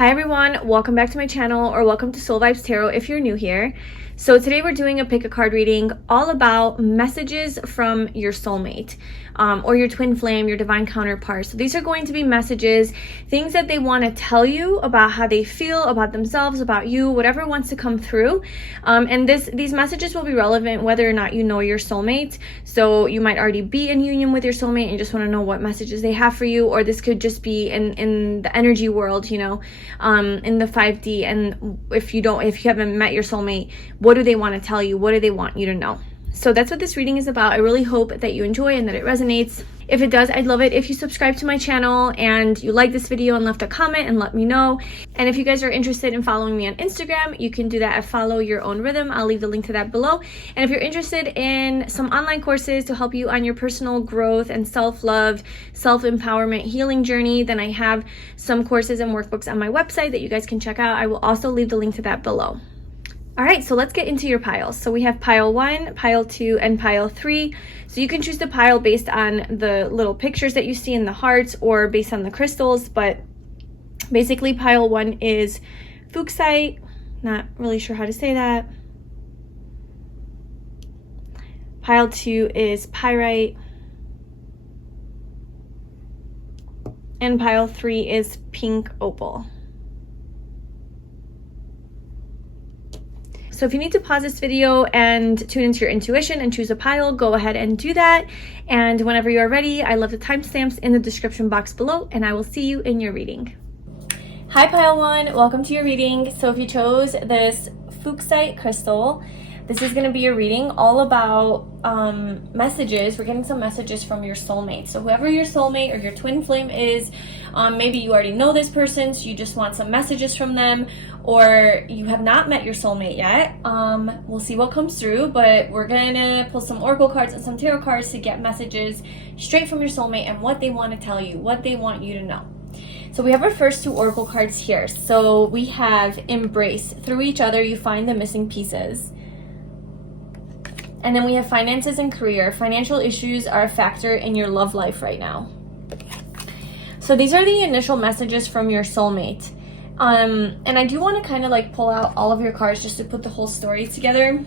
Hi everyone, welcome back to my channel, or welcome to Soul Vibes Tarot if you're new here. So today we're doing a pick a card reading all about messages from your soulmate or your twin flame, your divine counterpart. So these are going to be messages, things that they want to tell you about how they feel about themselves, about you, whatever wants to come through. And these messages will be relevant whether or not you know your soulmate. So you might already be in union with your soulmate and you just want to know what messages they have for you, or this could just be in the energy world, you know, in the 5D. And if you haven't met your soulmate, what do they want to tell you? What do they want you to know? So that's what this reading is about. I really hope that you enjoy and that it resonates. If it does, I'd love it if you subscribe to my channel and you like this video and left a comment and let me know. And if you guys are interested in following me on Instagram, you can do that at 𝘱𝑜𝘪𝘁𝑟hythm. I'll leave the link to that below. And if you're interested in some online courses to help you on your personal growth and self-love, self-empowerment, healing journey, then I have some courses and workbooks on my website that you guys can check out. I will also leave the link to that below. All right, so let's get into your piles. So we have pile 1, pile 2, and pile 3. So you can choose the pile based on the little pictures that you see in the hearts or based on the crystals, but basically pile 1 is Fuchsite, not really sure how to say that. Pile 2 is Pyrite. And pile 3 is pink opal. So if you need to pause this video and tune into your intuition and choose a pile, go ahead and do that. And whenever you are ready, I love the timestamps in the description box below, and I will see you in your reading. Hi pile 1, welcome to your reading. So if you chose this Fuchsite crystal, this is going to be a reading all about messages. We're getting some messages from your soulmate. So whoever your soulmate or your twin flame is, maybe you already know this person, so you just want some messages from them, or you have not met your soulmate yet. We'll see what comes through, but we're going to pull some oracle cards and some tarot cards to get messages straight from your soulmate and what they want to tell you, what they want you to know. So we have our first 2 oracle cards here. So we have embrace. Through each other, you find the missing pieces. And then we have finances and career. Financial issues are a factor in your love life right now. So these are the initial messages from your soulmate. And I do want to kind of like pull out all of your cards just to put the whole story together.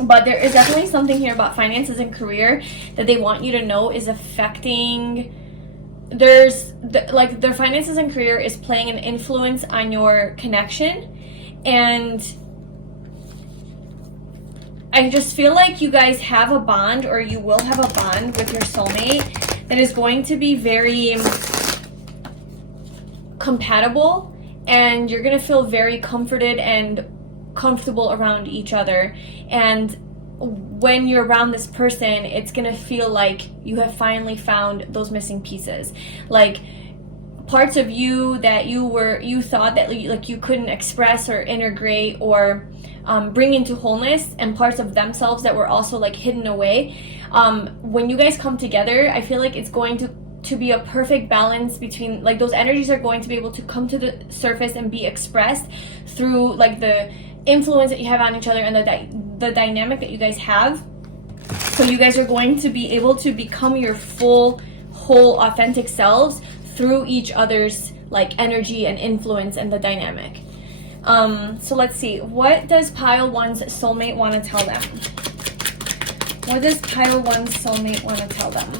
But there is definitely something here about finances and career that they want you to know is affecting. Their finances and career is playing an influence on your connection. And I just feel like you guys have a bond, or you will have a bond with your soulmate that is going to be very compatible, and you're going to feel very comforted and comfortable around each other. And when you're around this person, it's going to feel like you have finally found those missing pieces. Like parts of you that you thought that you couldn't express or integrate or bring into wholeness, and parts of themselves that were also like hidden away. When you guys come together, I feel like it's going to be a perfect balance between, like, those energies are going to be able to come to the surface and be expressed through like the influence that you have on each other and the dynamic that you guys have. So you guys are going to be able to become your full, whole, authentic selves through each other's like energy and influence and the dynamic. So let's see, what does pile 1's soulmate want to tell them? What does pile 1's soulmate want to tell them?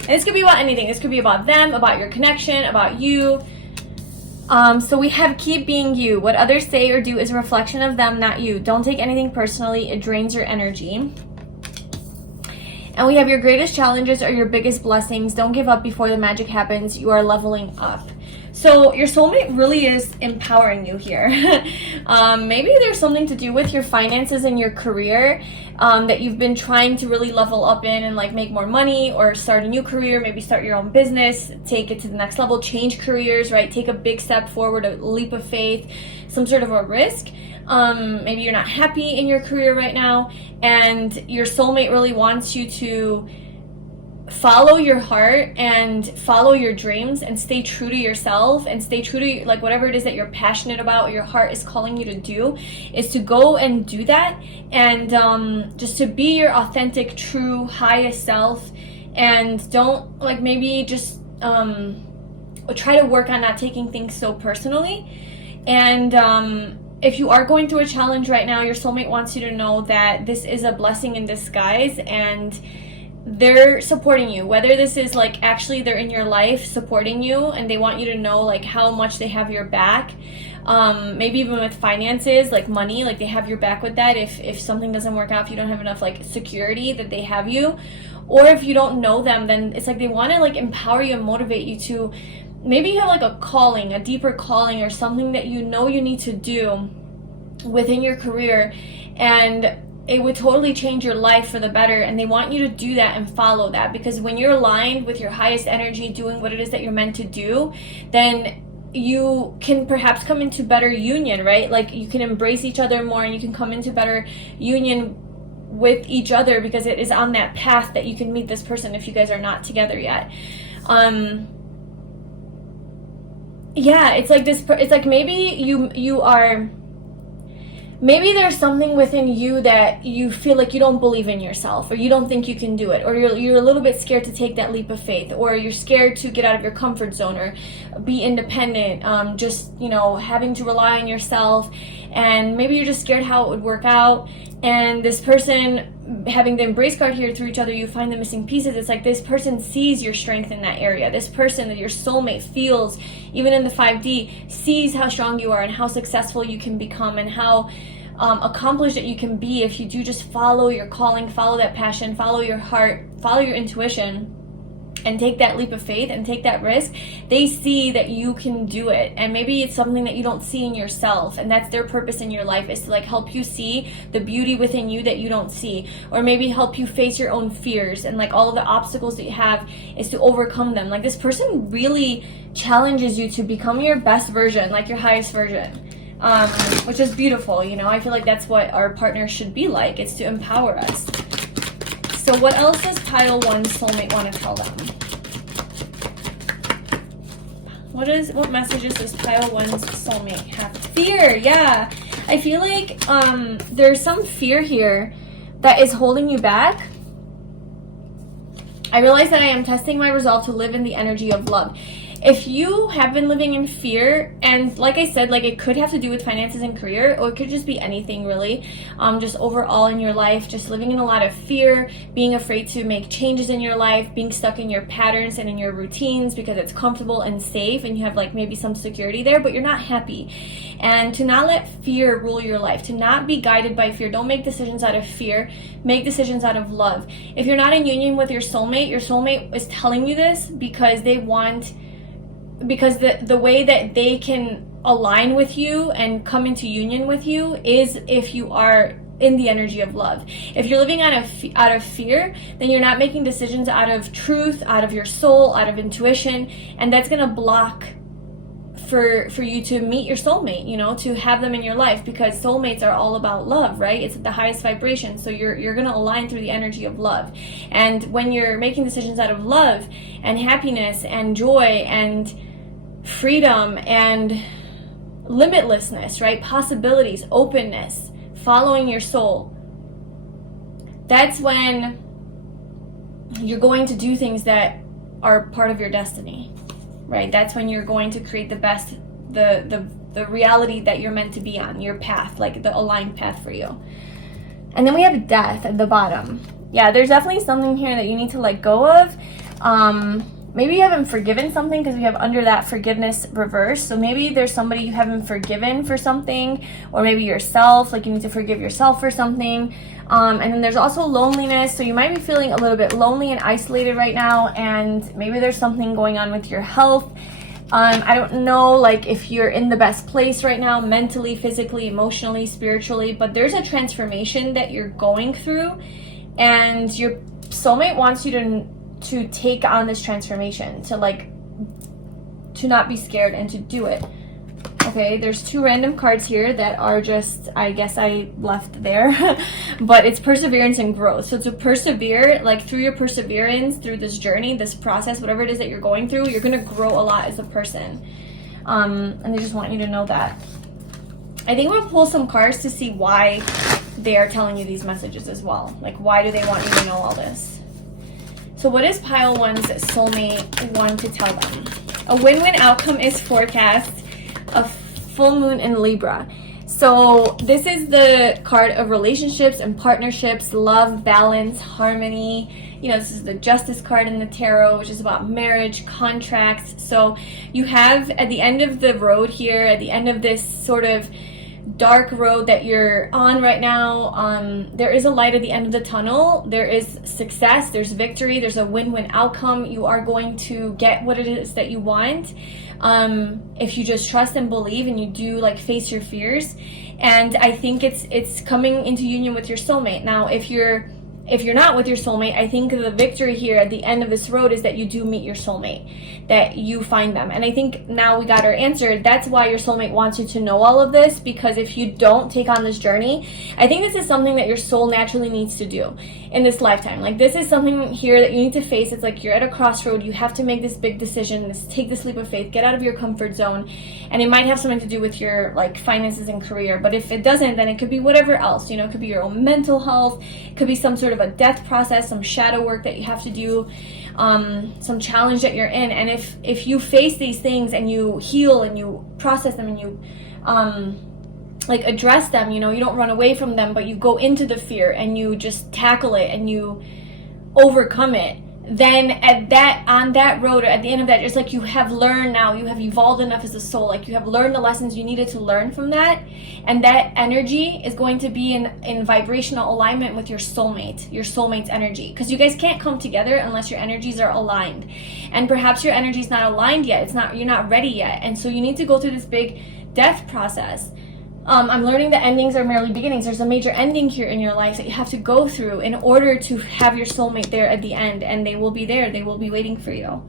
And this could be about anything. This could be about them, about your connection, about you. So we have keep being you. What others say or do is a reflection of them, not you. Don't take anything personally. It drains your energy. And we have your greatest challenges are your biggest blessings. Don't give up before the magic happens. You are leveling up. So your soulmate really is empowering you here. Maybe there's something to do with your finances and your career that you've been trying to really level up in and like make more money, or start a new career, maybe start your own business, take it to the next level, change careers, right? Take a big step forward, a leap of faith, some sort of a risk. Maybe you're not happy in your career right now, and your soulmate really wants you to follow your heart and follow your dreams and stay true to yourself and stay true to like whatever it is that you're passionate about or your heart is calling you to do, is to go and do that, and just to be your authentic, true, highest self and don't, like, maybe just try to work on not taking things so personally. And if you are going through a challenge right now, your soulmate wants you to know that this is a blessing in disguise, and they're supporting you. Whether this is like actually they're in your life supporting you and they want you to know like how much they have your back, maybe even with finances, like money, like they have your back with that. If something doesn't work out, if you don't have enough like security, that they have you. Or if you don't know them, then it's like they want to like empower you and motivate you to, maybe you have like a calling, a deeper calling, or something that you know you need to do within your career, and it would totally change your life for the better, and they want you to do that and follow that. Because when you're aligned with your highest energy, doing what it is that you're meant to do, then you can perhaps come into better union, right? Like you can embrace each other more, and you can come into better union with each other, because it is on that path that you can meet this person if you guys are not together yet. Yeah, it's like this, it's like maybe you are, maybe there's something within you that you feel like you don't believe in yourself, or you don't think you can do it, or you're a little bit scared to take that leap of faith, or you're scared to get out of your comfort zone or be independent, just, you know, having to rely on yourself, and maybe you're just scared how it would work out. And this person, having the embrace card here, through each other you find the missing pieces. It's like this person sees your strength in that area. This person, that your soulmate, feels, even in the 5D, sees how strong you are and how successful you can become, and how accomplished that you can be if you do just follow your calling, follow that passion, follow your heart, follow your intuition, and take that leap of faith and take that risk. They see that you can do it, and maybe it's something that you don't see in yourself, and that's their purpose in your life, is to like help you see the beauty within you that you don't see, or maybe help you face your own fears, and like all of the obstacles that you have is to overcome them. Like this person really challenges you to become your best version, like your highest version, which is beautiful. You know, I feel like that's what our partner should be like. It's to empower us. So what else does pile 1 soulmate want to tell them? What messages does pile 1's soulmate have? Fear, yeah. I feel like there's some fear here that is holding you back. I realize that I am testing my resolve to live in the energy of love. If you have been living in fear, and like I said, like it could have to do with finances and career, or it could just be anything really, just overall in your life, just living in a lot of fear, being afraid to make changes in your life, being stuck in your patterns and in your routines because it's comfortable and safe, and you have like maybe some security there, but you're not happy. And to not let fear rule your life, to not be guided by fear. Don't make decisions out of fear, make decisions out of love. If you're not in union with your soulmate is telling you this because they want, because the way that they can align with you and come into union with you is if you are in the energy of love. If you're living out of fear, then you're not making decisions out of truth, out of your soul, out of intuition, and that's gonna block for you to meet your soulmate, you know, to have them in your life, because soulmates are all about love, right? It's the highest vibration, so you're gonna align through the energy of love. And when you're making decisions out of love and happiness and joy and freedom and limitlessness, right? Possibilities, openness, following your soul, that's when you're going to do things that are part of your destiny, right? That's when you're going to create the best, the reality that you're meant to be on, your path, like the aligned path for you. And then we have death at the bottom. Yeah, there's definitely something here that you need to let go of. Maybe you haven't forgiven something, because we have under that forgiveness reversed. So maybe there's somebody you haven't forgiven for something, or maybe yourself, like you need to forgive yourself for something. And then there's also loneliness. So you might be feeling a little bit lonely and isolated right now, and maybe there's something going on with your health. I don't know, like if you're in the best place right now, mentally, physically, emotionally, spiritually, but there's a transformation that you're going through, and your soulmate wants you to take on this transformation, to not be scared and to do it. Okay, there's 2 random cards here that are just, I guess I left there, but it's perseverance and growth. So to persevere, like through your perseverance, through this journey, this process, whatever it is that you're going through, you're going to grow a lot as a person. And they just want you to know that. I think we'll pull some cards to see why they are telling you these messages as well. Like, why do they want you to know all this? So what does pile one's soulmate want to tell them? A win-win outcome is forecast. A full moon in Libra. So this is the card of relationships and partnerships, love, balance, harmony. You know, this is the Justice card in the tarot, which is about marriage, contracts. So you have at the end of the road here, at the end of this sort of dark road that you're on right now, there is a light at the end of the tunnel. There is success, there's victory, there's a win-win outcome. You are going to get what it is that you want, if you just trust and believe and you do like face your fears. And I think it's coming into union with your soulmate. Now if you're not with your soulmate, I think the victory here at the end of this road is that you do meet your soulmate, that you find them. And I think now we got our answer. That's why your soulmate wants you to know all of this, because if you don't take on this journey, I think this is something that your soul naturally needs to do in this lifetime. Like this is something here that you need to face. It's like you're at a crossroad. You have to make this big decision, take this leap of faith, get out of your comfort zone. And it might have something to do with your like finances and career. But if it doesn't, then it could be whatever else. You know, it could be your own mental health. It could be some sort of a death process, some shadow work that you have to do, some challenge that you're in. And if you face these things and you heal and you process them and you like address them, you know, you don't run away from them, but you go into the fear and you just tackle it and you overcome it, then on that road, or at the end of that, it's like you have learned now, you have evolved enough as a soul, like you have learned the lessons you needed to learn from that, and that energy is going to be in vibrational alignment with your soulmate's energy, because you guys can't come together unless your energies are aligned. And perhaps your energy's not aligned yet, you're not ready yet, and so you need to go through this big death process. I'm learning that endings are merely beginnings. There's a major ending here in your life that you have to go through in order to have your soulmate there at the end, and they will be there. They will be waiting for you.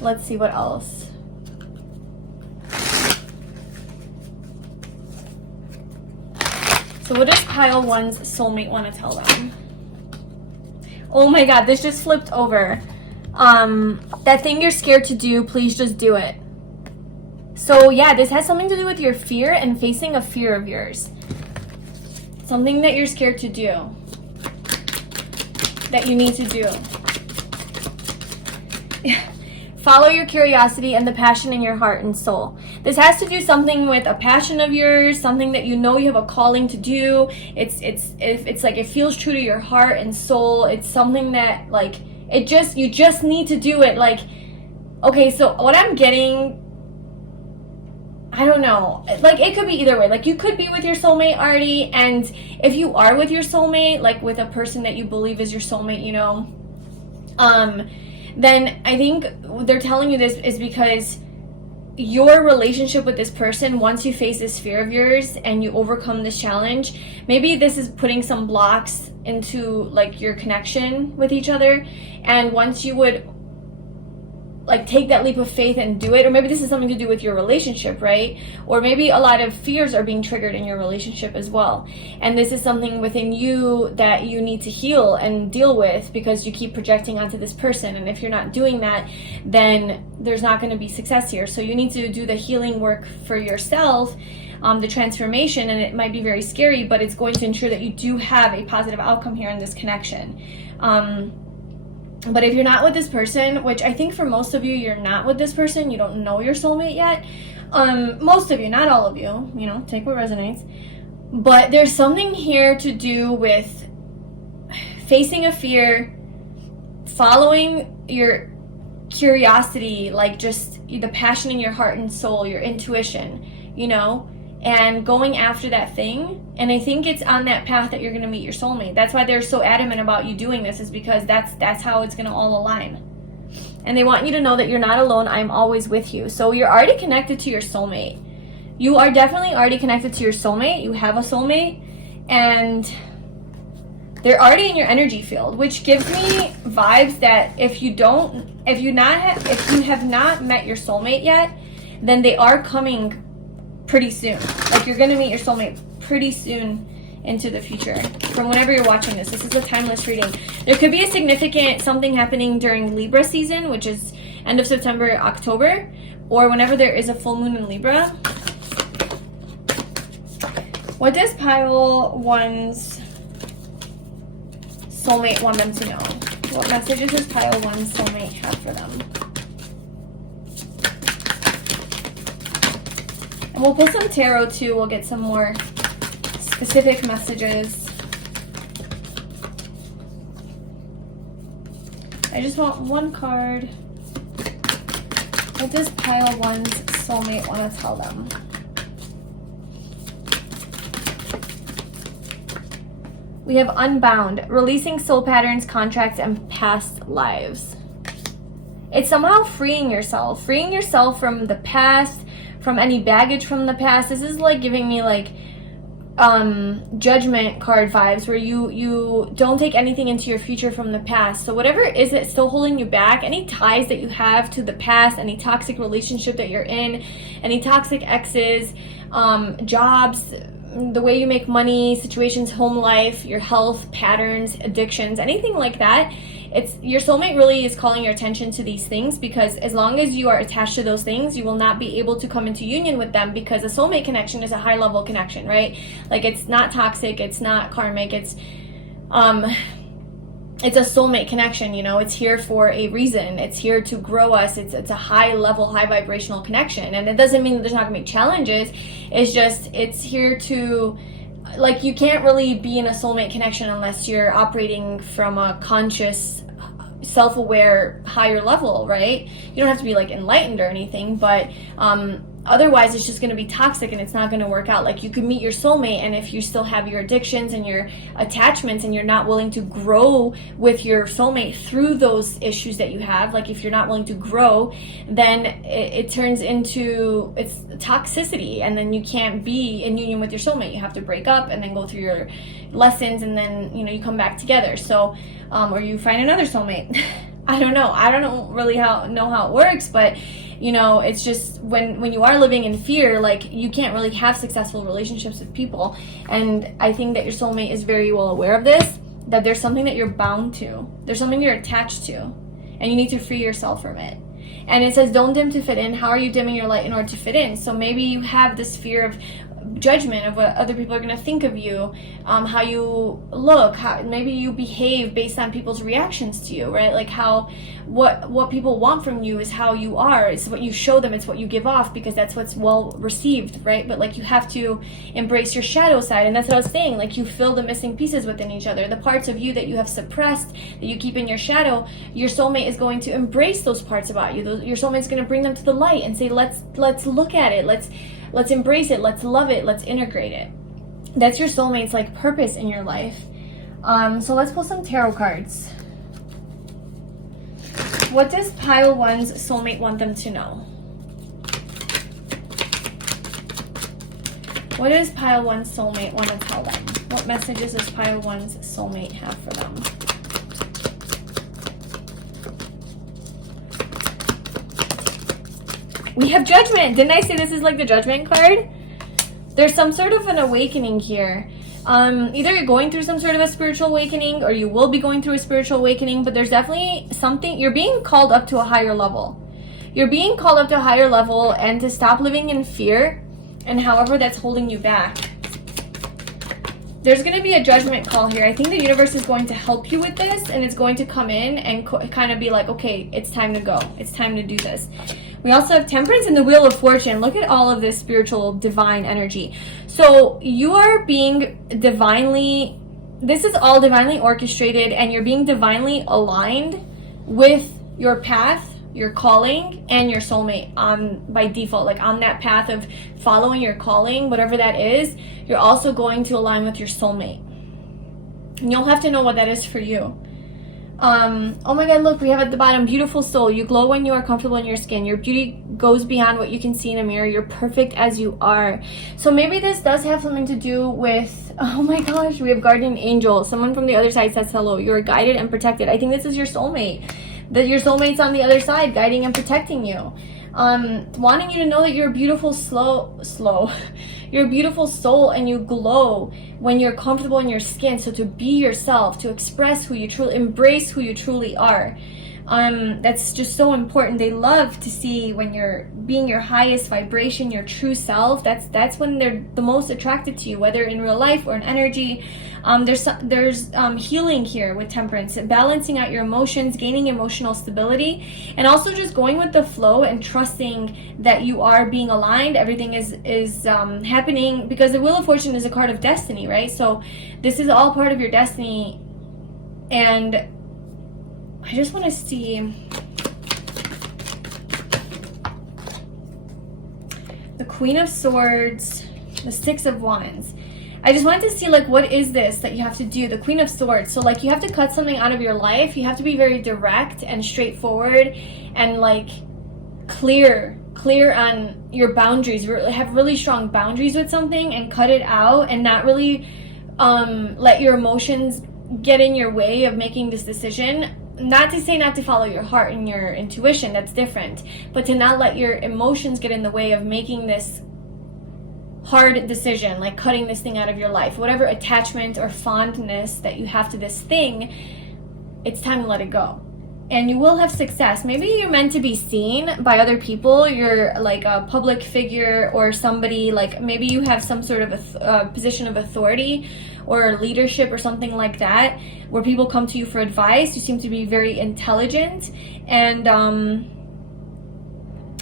Let's see what else. So what does pile one's soulmate want to tell them? Oh my god, this just flipped over. That thing you're scared to do, please just do it. So yeah, this has something to do with your fear and facing a fear of yours. Something that you're scared to do, that you need to do. Follow your curiosity and the passion in your heart and soul. This has to do something with a passion of yours, something that you know you have a calling to do. It's like it feels true to your heart and soul. It's something that like you just need to do it. Like, okay, so what I'm getting, I don't know, like it could be either way. Like you could be with your soulmate already, and if you are with your soulmate, like with a person that you believe is your soulmate, you know, then I think they're telling you this is because your relationship with this person, once you face this fear of yours and you overcome this challenge, maybe this is putting some blocks into like your connection with each other, and once you would like take that leap of faith and do it, or maybe this is something to do with your relationship, right? Or maybe a lot of fears are being triggered in your relationship as well, and this is something within you that you need to heal and deal with, because you keep projecting onto this person, and if you're not doing that, then there's not going to be success here. So you need to do the healing work for yourself, the transformation, and it might be very scary, but it's going to ensure that you do have a positive outcome here in this connection. But if you're not with this person, which I think for most of you, you're not with this person, you don't know your soulmate yet. Most of you, not all of you, you know, take what resonates. But there's something here to do with facing a fear, following your curiosity, like just the passion in your heart and soul, your intuition, you know, and going after that thing. And I think it's on that path that you're going to meet your soulmate. That's why they're so adamant about you doing this, is because that's how it's going to all align. And they want you to know that you're not alone. I'm always with you. So you're already connected to your soulmate. You are definitely already connected to your soulmate. You have a soulmate, and they're already in your energy field, which gives me vibes that if you have not met your soulmate yet, then they are coming pretty soon. Like you're going to meet your soulmate pretty soon into the future. From whenever you're watching this is a timeless reading. There could be a significant something happening during Libra season, which is end of September, October, or whenever there is a full moon in Libra. What does pile one's soulmate want them to know? What messages does pile 1 soulmate have for them? And we'll pull some tarot too. We'll get some more specific messages. I just want one card. What does pile 1's soulmate want to tell them? We have unbound, releasing soul patterns, contracts, and past lives. It's somehow freeing yourself from the past, from any baggage from the past. This is like giving me like judgment card vibes, where you don't take anything into your future from the past. So whatever is it still holding you back, any ties that you have to the past, any toxic relationship that you're in, any toxic exes, jobs, the way you make money, situations, home life, your health, patterns, addictions, anything like that, it's your soulmate really is calling your attention to these things, because as long as you are attached to those things, you will not be able to come into union with them, because a soulmate connection is a high level connection, right? Like, it's not toxic, it's not karmic, it's a soulmate connection, you know. It's here for a reason. It's here to grow us. It's a high level, high vibrational connection. And it doesn't mean that there's not gonna be challenges. It's just, it's here to, like, you can't really be in a soulmate connection unless you're operating from a conscious, self-aware, higher level, right? You don't have to be like enlightened or anything, but otherwise it's just going to be toxic and it's not going to work out. Like, you could meet your soulmate, and if you still have your addictions and your attachments and you're not willing to grow with your soulmate through those issues that you have, like if you're not willing to grow, then it turns into, it's toxicity, and then you can't be in union with your soulmate. You have to break up and then go through your lessons, and then, you know, you come back together. So or you find another soulmate. I don't know really know how it works, but you know, it's just when you are living in fear, like, you can't really have successful relationships with people. And I think that your soulmate is very well aware of this, that there's something that you're bound to, there's something you're attached to, and you need to free yourself from it. And it says, don't dim to fit in. How are you dimming your light in order to fit in? So maybe you have this fear of judgment, of what other people are going to think of you, how you look, how maybe you behave based on people's reactions to you, right? Like, how what people want from you is how you are. It's what you show them, it's what you give off, because that's what's well received, right? But like, you have to embrace your shadow side, and that's what I was saying. Like, you fill the missing pieces within each other, the parts of you that you have suppressed, that you keep in your shadow. Your soulmate is going to embrace those parts about you. Your soulmate is going to bring them to the light and say, let's look at it, let's embrace it, let's love it, let's integrate it. That's your soulmate's like purpose in your life. So let's pull some tarot cards. What does pile 1's soulmate want them to know? What does pile 1's soulmate want to tell them? What messages does pile 1's soulmate have for them? We have judgment. Didn't I say this is like the judgment card? There's some sort of an awakening here. Either you're going through some sort of a spiritual awakening, or you will be going through a spiritual awakening, but there's definitely something, you're being called up to a higher level. You're being called up to a higher level, and to stop living in fear, and however that's holding you back. There's going to be a judgment call here. I think the universe is going to help you with this, and it's going to come in and kind of be like, okay, it's time to go. It's time to do this. We also have Temperance and the Wheel of Fortune. Look at all of this spiritual, divine energy. So you are being divinely, this is all divinely orchestrated, and you're being divinely aligned with your path, your calling, and your soulmate by default. Like, on that path of following your calling, whatever that is, you're also going to align with your soulmate. And you'll have to know what that is for you. Oh my god, look, we have at the bottom, beautiful soul. You glow when you are comfortable in your skin. Your beauty goes beyond what you can see in a mirror. You're perfect as you are. So maybe this does have something to do with, oh my gosh, we have guardian angel. Someone from the other side says hello. You're guided and protected. I think this is your soulmate. That your soulmate's on the other side, guiding and protecting you. Wanting you to know that you're a beautiful you're a beautiful soul, and you glow when you're comfortable in your skin. So to be yourself, to express who you truly, embrace who you truly are. That's just so important. They love to see when you're being your highest vibration, your true self. That's when they're the most attracted to you, whether in real life or in energy. There's healing here with Temperance, balancing out your emotions, gaining emotional stability, and also just going with the flow and trusting that you are being aligned. Everything is happening, because the Wheel of Fortune is a card of destiny, right? So this is all part of your destiny. And I just want to see the Queen of Swords, the Six of Wands. I just wanted to see, like, what is this that you have to do? The Queen of Swords. So, like, you have to cut something out of your life. You have to be very direct and straightforward and, like, clear on your boundaries. Have really strong boundaries with something and cut it out, and not really let your emotions get in your way of making this decision. Not to say not to follow your heart and your intuition, that's different, but to not let your emotions get in the way of making this hard decision, like cutting this thing out of your life. Whatever attachment or fondness that you have to this thing, it's time to let it go. And you will have success. Maybe you're meant to be seen by other people. You're like a public figure or somebody, like maybe you have some sort of a position of authority or leadership or something like that, where people come to you for advice. You seem to be very intelligent, and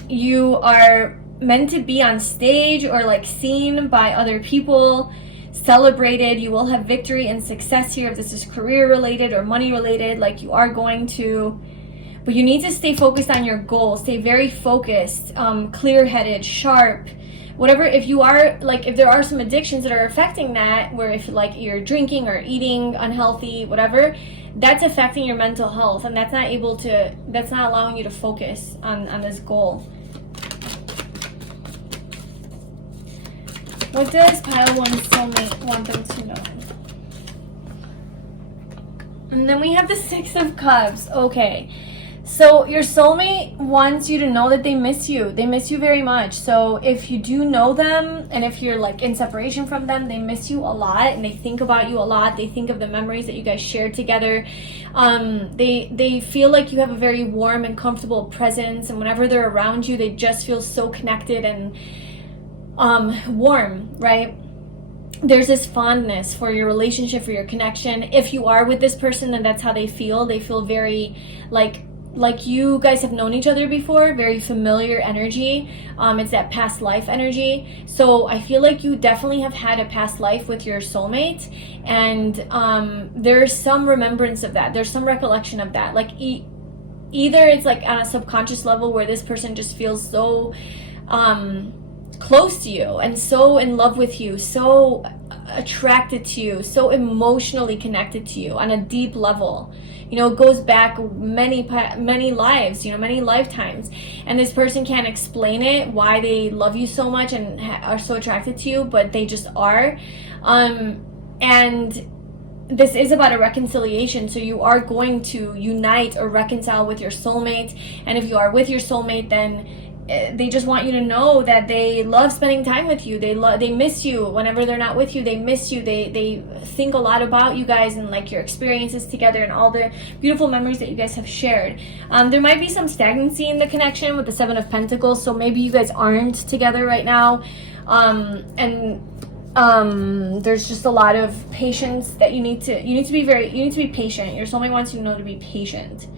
you are meant to be on stage or like seen by other people, celebrated. You will have victory and success here if this is career related or money related, like you are going to. But you need to stay focused on your goals. Stay very focused, clear-headed, sharp. Whatever, if you are, like, if there are some addictions that are affecting that, where if like you're drinking or eating unhealthy, whatever, that's affecting your mental health, and that's not allowing you to focus on this goal. What does pile one's soulmate want them to know? And then we have the Six of Cups. Okay. So your soulmate wants you to know that they miss you. They miss you very much. So if you do know them, and if you're like in separation from them, they miss you a lot, and they think about you a lot. They think of the memories that you guys shared together. They feel like you have a very warm and comfortable presence, and whenever they're around you, they just feel so connected and warm, right? There's this fondness for your relationship, for your connection. If you are with this person, then that's how they feel. They feel very like you guys have known each other before, very familiar energy. It's that past life energy. So I feel like you definitely have had a past life with your soulmate, and there's some remembrance of that. There's some recollection of that. Like either it's like on a subconscious level where this person just feels so close to you and so in love with you, so attracted to you, so emotionally connected to you on a deep level. You know, it goes back many lives, you know, many lifetimes, and this person can't explain it, why they love you so much and are so attracted to you, but they just are. And this is about a reconciliation, so you are going to unite or reconcile with your soulmate. And if you are with your soulmate, then they just want you to know that they love spending time with you. They miss you whenever they're not with you. They miss you. They think a lot about you guys and like your experiences together and all the beautiful memories that you guys have shared. There might be some stagnancy in the connection with the Seven of Pentacles, so maybe you guys aren't together right now. There's just a lot of patience that you need to be patient. Your soulmate wants you to know to be patient.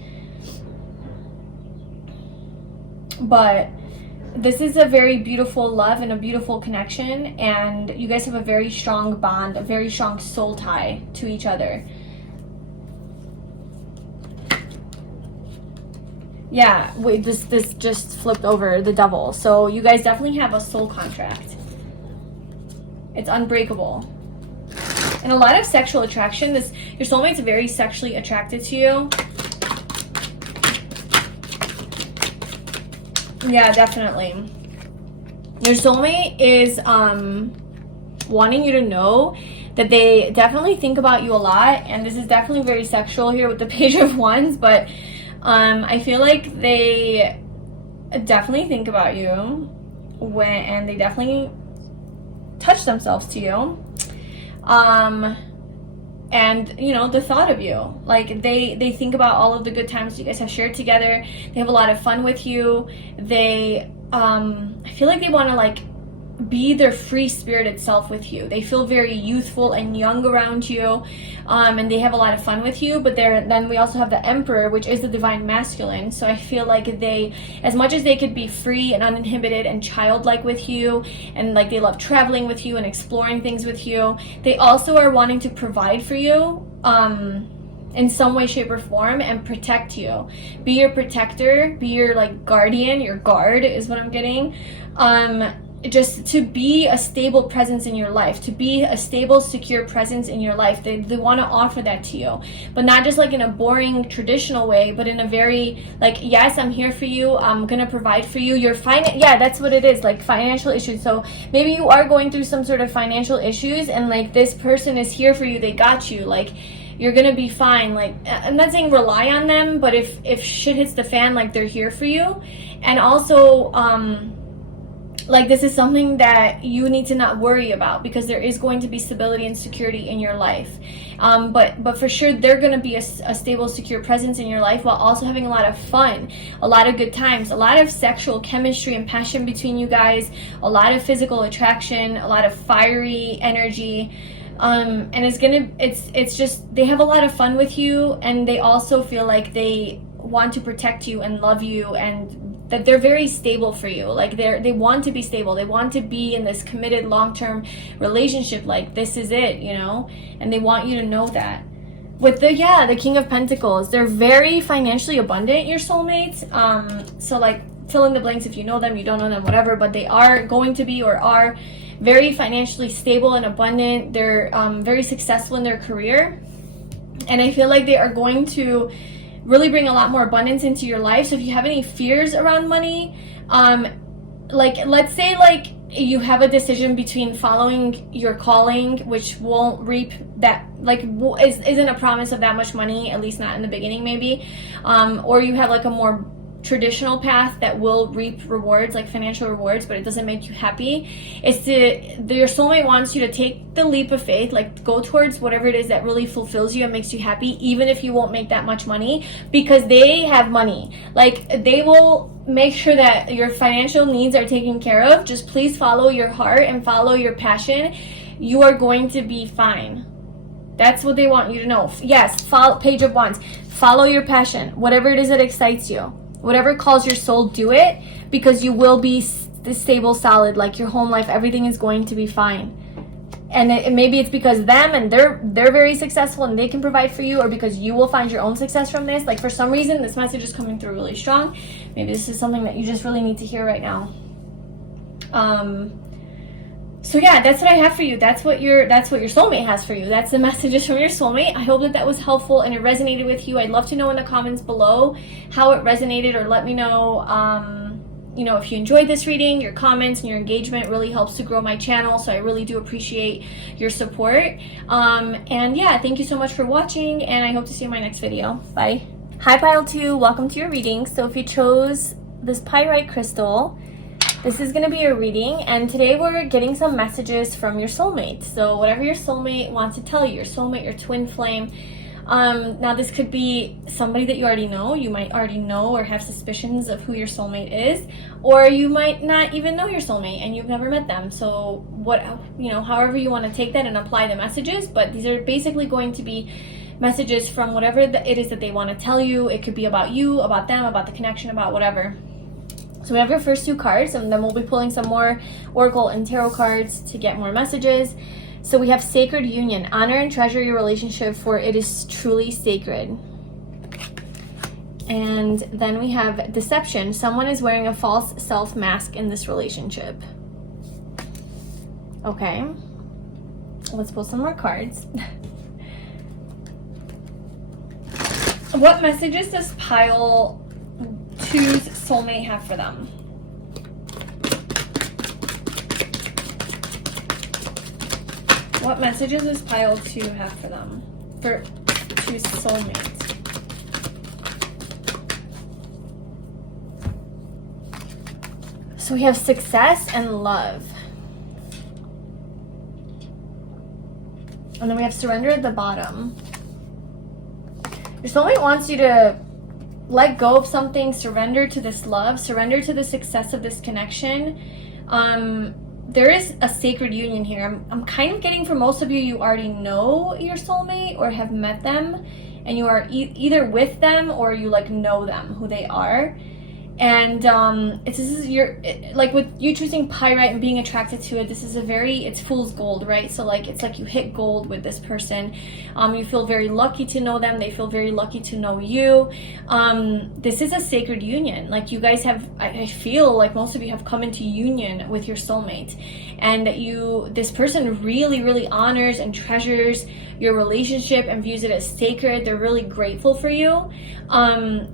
But this is a very beautiful love and a beautiful connection, and you guys have a very strong bond, a very strong soul tie to each other. Yeah, wait, this just flipped over, the Devil. So you guys definitely have a soul contract. It's unbreakable. And a lot of sexual attraction. Your soulmate's very sexually attracted to you. Yeah, definitely. Your soulmate is wanting you to know that they definitely think about you a lot, and this is definitely very sexual here with the Page of Wands, but I feel like they definitely think about you and they definitely touch themselves to you. and you know, the thought of you. Like they think about all of the good times you guys have shared together. They have a lot of fun with you. They I feel like they want to like be their free spirited self with you. They feel very youthful and young around you, and they have a lot of fun with you. But then we also have the Emperor, which is the divine masculine. So I feel like they, as much as they could be free and uninhibited and childlike with you, and like they love traveling with you and exploring things with you, they also are wanting to provide for you in some way, shape, or form, and protect you. Be your protector, be your like guardian, your guard is what I'm getting. Just to be a stable presence in your life, to be a stable, secure presence in your life. They want to offer that to you, but not just like in a boring traditional way, but in a very like, yes, I'm here for you, I'm gonna provide for you. Your yeah, that's what it is, like financial issues. So maybe you are going through some sort of financial issues, and like this person is here for you. They got you. Like, you're gonna be fine. Like, I'm not saying rely on them, but if shit hits the fan, like they're here for you. And also like, this is something that you need to not worry about, because there is going to be stability and security in your life. But for sure, they're going to be a stable, secure presence in your life, while also having a lot of fun, a lot of good times, a lot of sexual chemistry and passion between you guys, a lot of physical attraction, a lot of fiery energy. And it's just, they have a lot of fun with you, and they also feel like they want to protect you and love you, and that they're very stable for you. Like they want to be stable. They want to be in this committed long-term relationship. Like, this is it, you know, and they want you to know that. With the King of Pentacles, they're very financially abundant, your soulmates. So like, fill in the blanks if you know them, you don't know them, whatever, but they are going to be, or are very financially stable and abundant. They're very successful in their career, and I feel like they are going to really bring a lot more abundance into your life. So if you have any fears around money, like, let's say like you have a decision between following your calling, which won't reap that, like isn't a promise of that much money, at least not in the beginning maybe, or you have like a more traditional path that will reap rewards, like financial rewards, but it doesn't make you happy. Your soulmate wants you to take the leap of faith, like go towards whatever it is that really fulfills you and makes you happy, even if you won't make that much money, because they have money. Like, they will make sure that your financial needs are taken care of. Just please follow your heart and follow your passion. You are going to be fine. That's what they want you to know. Yes, Page of Wands. Follow your passion. Whatever it is that excites you, whatever calls your soul, do it, because you will be stable, solid. Like, your home life, everything is going to be fine. And maybe it's because them and they're very successful and they can provide for you, or because you will find your own success from this. Like, for some reason, this message is coming through really strong. Maybe this is something that you just really need to hear right now. So yeah, that's what I have for you. That's what your soulmate has for you. That's the messages from your soulmate. I hope that was helpful and it resonated with you. I'd love to know in the comments below how it resonated, or let me know, you know, if you enjoyed this reading. Your comments and your engagement really helps to grow my channel, so I really do appreciate your support. And yeah, thank you so much for watching, and I hope to see you in my next video. Bye. Hi Pile 2, welcome to your reading. So if you chose this pyrite crystal, this is going to be a reading, and today we're getting some messages from your soulmate. So whatever your soulmate wants to tell you, your soulmate, your twin flame. Now this could be somebody that you already know. You might already know or have suspicions of who your soulmate is, or you might not even know your soulmate and you've never met them. So however you want to take that and apply the messages, but these are basically going to be messages from whatever it is that they want to tell you. It could be about you, about them, about the connection, about whatever. So we have your first two cards, and then we'll be pulling some more oracle and tarot cards to get more messages. So we have Sacred Union. Honor and treasure your relationship, for it is truly sacred. And then we have Deception. Someone is wearing a false self mask in this relationship. Okay. Let's pull some more cards. What messages does Pile 2's soulmate have for them? What messages does Pile 2 have for them? For 2's soulmate. So we have success and love. And then we have surrender at the bottom. Your soulmate wants you to let go of something, surrender to this love, surrender to the success of this connection. There is a sacred union here. I'm kind of getting, for most of you, you already know your soulmate or have met them, and you are either with them or you like know them, who they are. And like with you choosing pyrite and being attracted to it, this is it's fool's gold, right? So like it's like you hit gold with this person. You feel very lucky to know them, they feel very lucky to know you. This is a sacred union. Like you guys have, I feel like most of you have come into union with your soulmate, and this person really, really honors and treasures your relationship and views it as sacred. They're really grateful for you.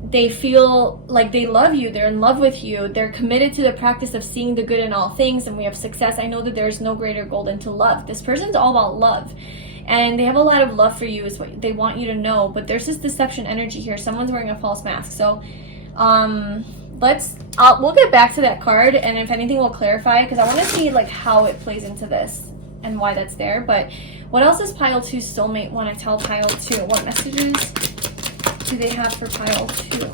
They feel like they love you, they're in love with you, they're committed to the practice of seeing the good in all things, and we have success. I know that there's no greater goal than to love. This person's all about love, and they have a lot of love for you is what they want you to know. But there's this deception energy here. Someone's wearing a false mask. So we'll get back to that card, and if anything we'll clarify, because I want to see like how it plays into this and why that's there. But what else does pile 2's soulmate want to tell pile 2? What messages do they have for pile 2?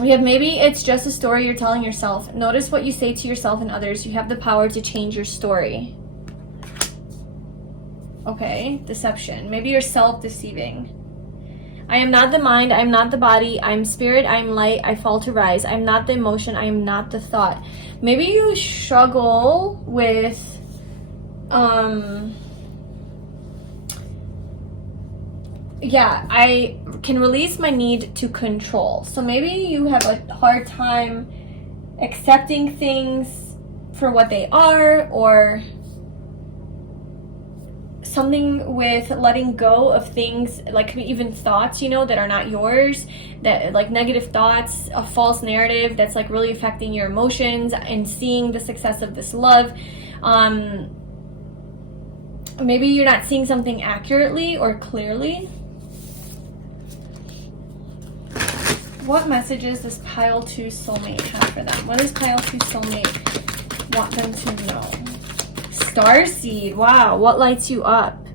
We have maybe it's just a story you're telling yourself. Notice what you say to yourself and others. You have the power to change your story. Okay, deception. Maybe you're self-deceiving. I am not the mind, I am not the body, I am spirit, I am light, I fall to rise. I am not the emotion, I am not the thought. Maybe you struggle with I can release my need to control. So maybe you have a hard time accepting things for what they are, or something with letting go of things, like even thoughts, you know, that are not yours, that like negative thoughts, a false narrative that's like really affecting your emotions, and seeing the success of this love. Maybe you're not seeing something accurately or clearly. What messages does pile 2 soulmate have for them? What does pile 2 soulmate want them to know? Starseed. Wow, what lights you up?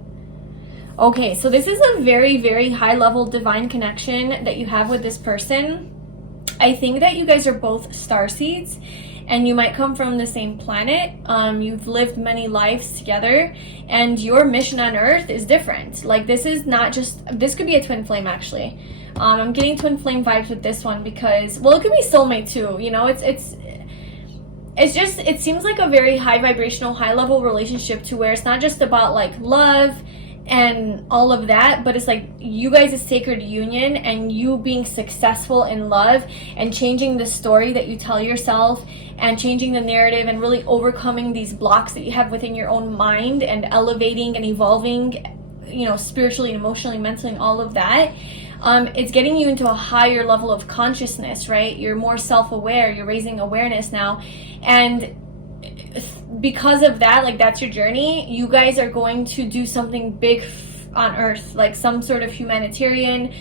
Okay, so this is a very, very high level divine connection that you have with this person. I think that you guys are both starseeds, and you might come from the same planet. You've lived many lives together, and your mission on Earth is different. Like this is not just, this could be a twin flame actually. I'm getting twin flame vibes with this one because, well, it could be soulmate too. You know, it's just, it seems like a very high vibrational, high level relationship, to where it's not just about like love and all of that, but it's like you guys' a sacred union, and you being successful in love and changing the story that you tell yourself, and changing the narrative, and really overcoming these blocks that you have within your own mind, and elevating and evolving, you know, spiritually, emotionally, mentally, and all of that. It's getting you into a higher level of consciousness, right? You're more self-aware, you're raising awareness now, and because of that, like that's your journey. You guys are going to do something big on Earth, like some sort of humanitarian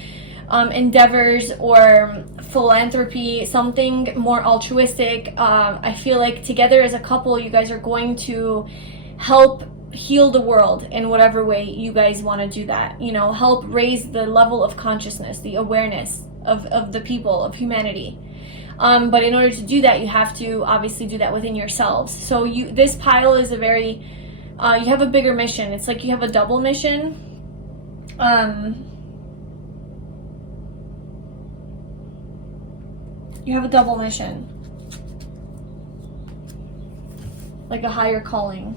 endeavors or philanthropy, something more altruistic. I feel like together as a couple, you guys are going to help heal the world in whatever way you guys want to do that, you know, help raise the level of consciousness, the awareness of the people, of humanity. But in order to do that, you have to obviously do that within yourselves. So this pile is a very, you have a bigger mission. It's like you have a double mission. You have a double mission, like a higher calling.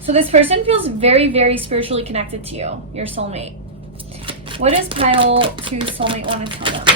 So this person feels very, very spiritually connected to you, your soulmate. What does pile 2 soulmate want to tell them?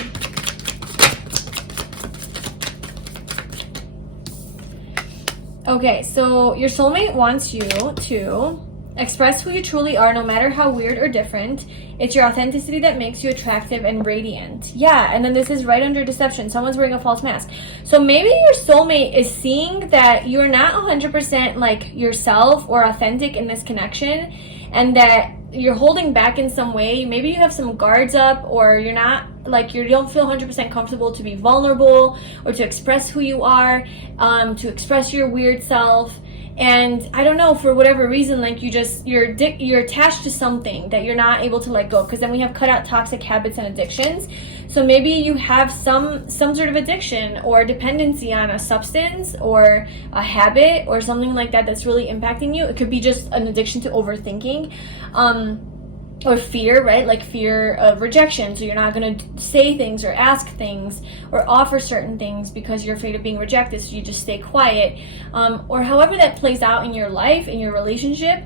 Okay, so your soulmate wants you to express who you truly are, no matter how weird or different. It's your authenticity that makes you attractive and radiant. Yeah, and then this is right under deception. Someone's wearing a false mask. So maybe your soulmate is seeing that you're not 100% like yourself or authentic in this connection, and that you're holding back in some way. Maybe you have some guards up, or you're not like you don't feel 100% comfortable to be vulnerable or to express who you are, to express your weird self. And I don't know, for whatever reason, like you're attached to something that you're not able to let go, because then we have cut out toxic habits and addictions. So maybe you have some sort of addiction or dependency on a substance or a habit or something like that that's really impacting you. It could be just an addiction to overthinking, or fear, right? Like fear of rejection. So you're not going to say things or ask things or offer certain things because you're afraid of being rejected, so you just stay quiet. Or however that plays out in your life, in your relationship,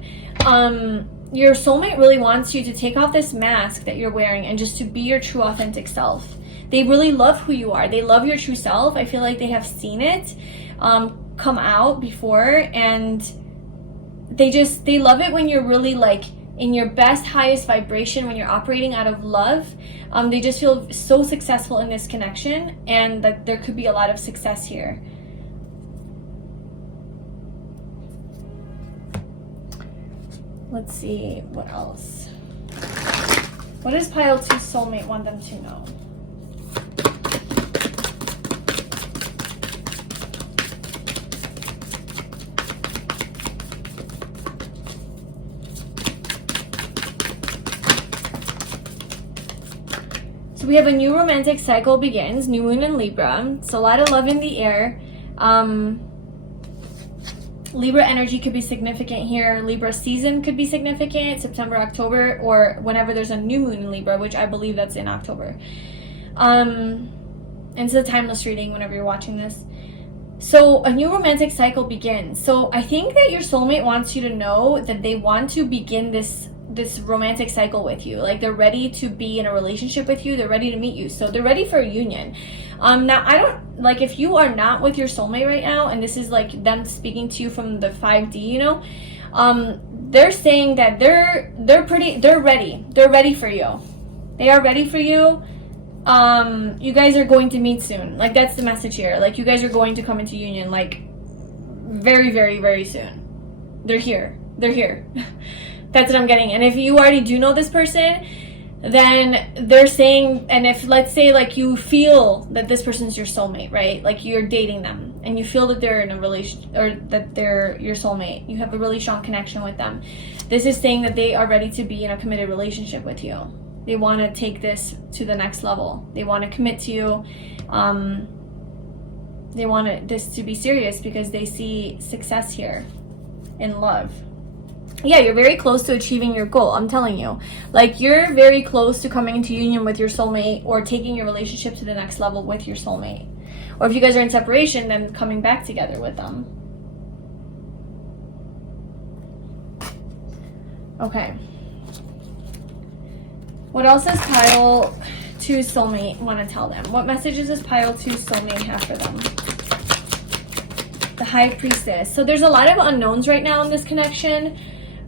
your soulmate really wants you to take off this mask that you're wearing and just to be your true authentic self. They really love who you are. They love your true self. I feel like they have seen it come out before, and they love it when you're really like in your best, highest vibration, when you're operating out of love. They just feel so successful in this connection, and that there could be a lot of success here. Let's see, what else? What does pile 2 soulmate want them to know? So we have a new romantic cycle begins, new moon in Libra. So a lot of love in the air. Libra energy could be significant here. Libra season could be significant, September, October, or whenever there's a new moon in Libra, which I believe that's in October. And it's a timeless reading whenever you're watching this. So a new romantic cycle begins. So I think that your soulmate wants you to know that they want to begin this romantic cycle with you. Like they're ready to be in a relationship with you. They're ready to meet you. So they're ready for a union. Now I don't, like, if you are not with your soulmate right now, and this is like them speaking to you from the 5D, you know, they're saying that they're ready. They're ready for you. They are ready for you. You guys are going to meet soon. Like that's the message here. Like you guys are going to come into union like very, very, very soon. They're here. They're here. That's what I'm getting. And if you already do know this person, then they're saying, and if let's say like you feel that this person's your soulmate, right? Like you're dating them and you feel that they're in a relation, or that they're your soulmate, you have a really strong connection with them. This is saying that they are ready to be in a committed relationship with you. They want to take this to the next level. They want to commit to you. They want this to be serious because they see success here in love. Yeah, you're very close to achieving your goal. I'm telling you, like you're very close to coming into union with your soulmate, or taking your relationship to the next level with your soulmate. Or if you guys are in separation, then coming back together with them. Okay. What else does pile 2 soulmate want to tell them? What messages does pile 2 soulmate have for them? The High Priestess. So there's a lot of unknowns right now in this connection.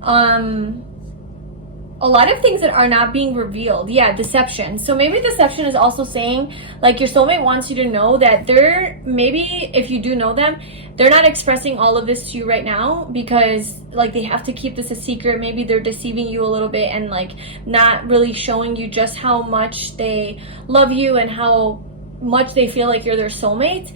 A lot of things that are not being revealed. Yeah, deception. So maybe deception is also saying like your soulmate wants you to know that they're, maybe if you do know them, they're not expressing all of this to you right now because like they have to keep this a secret. Maybe they're deceiving you a little bit and like not really showing you just how much they love you and how much they feel like you're their soulmate.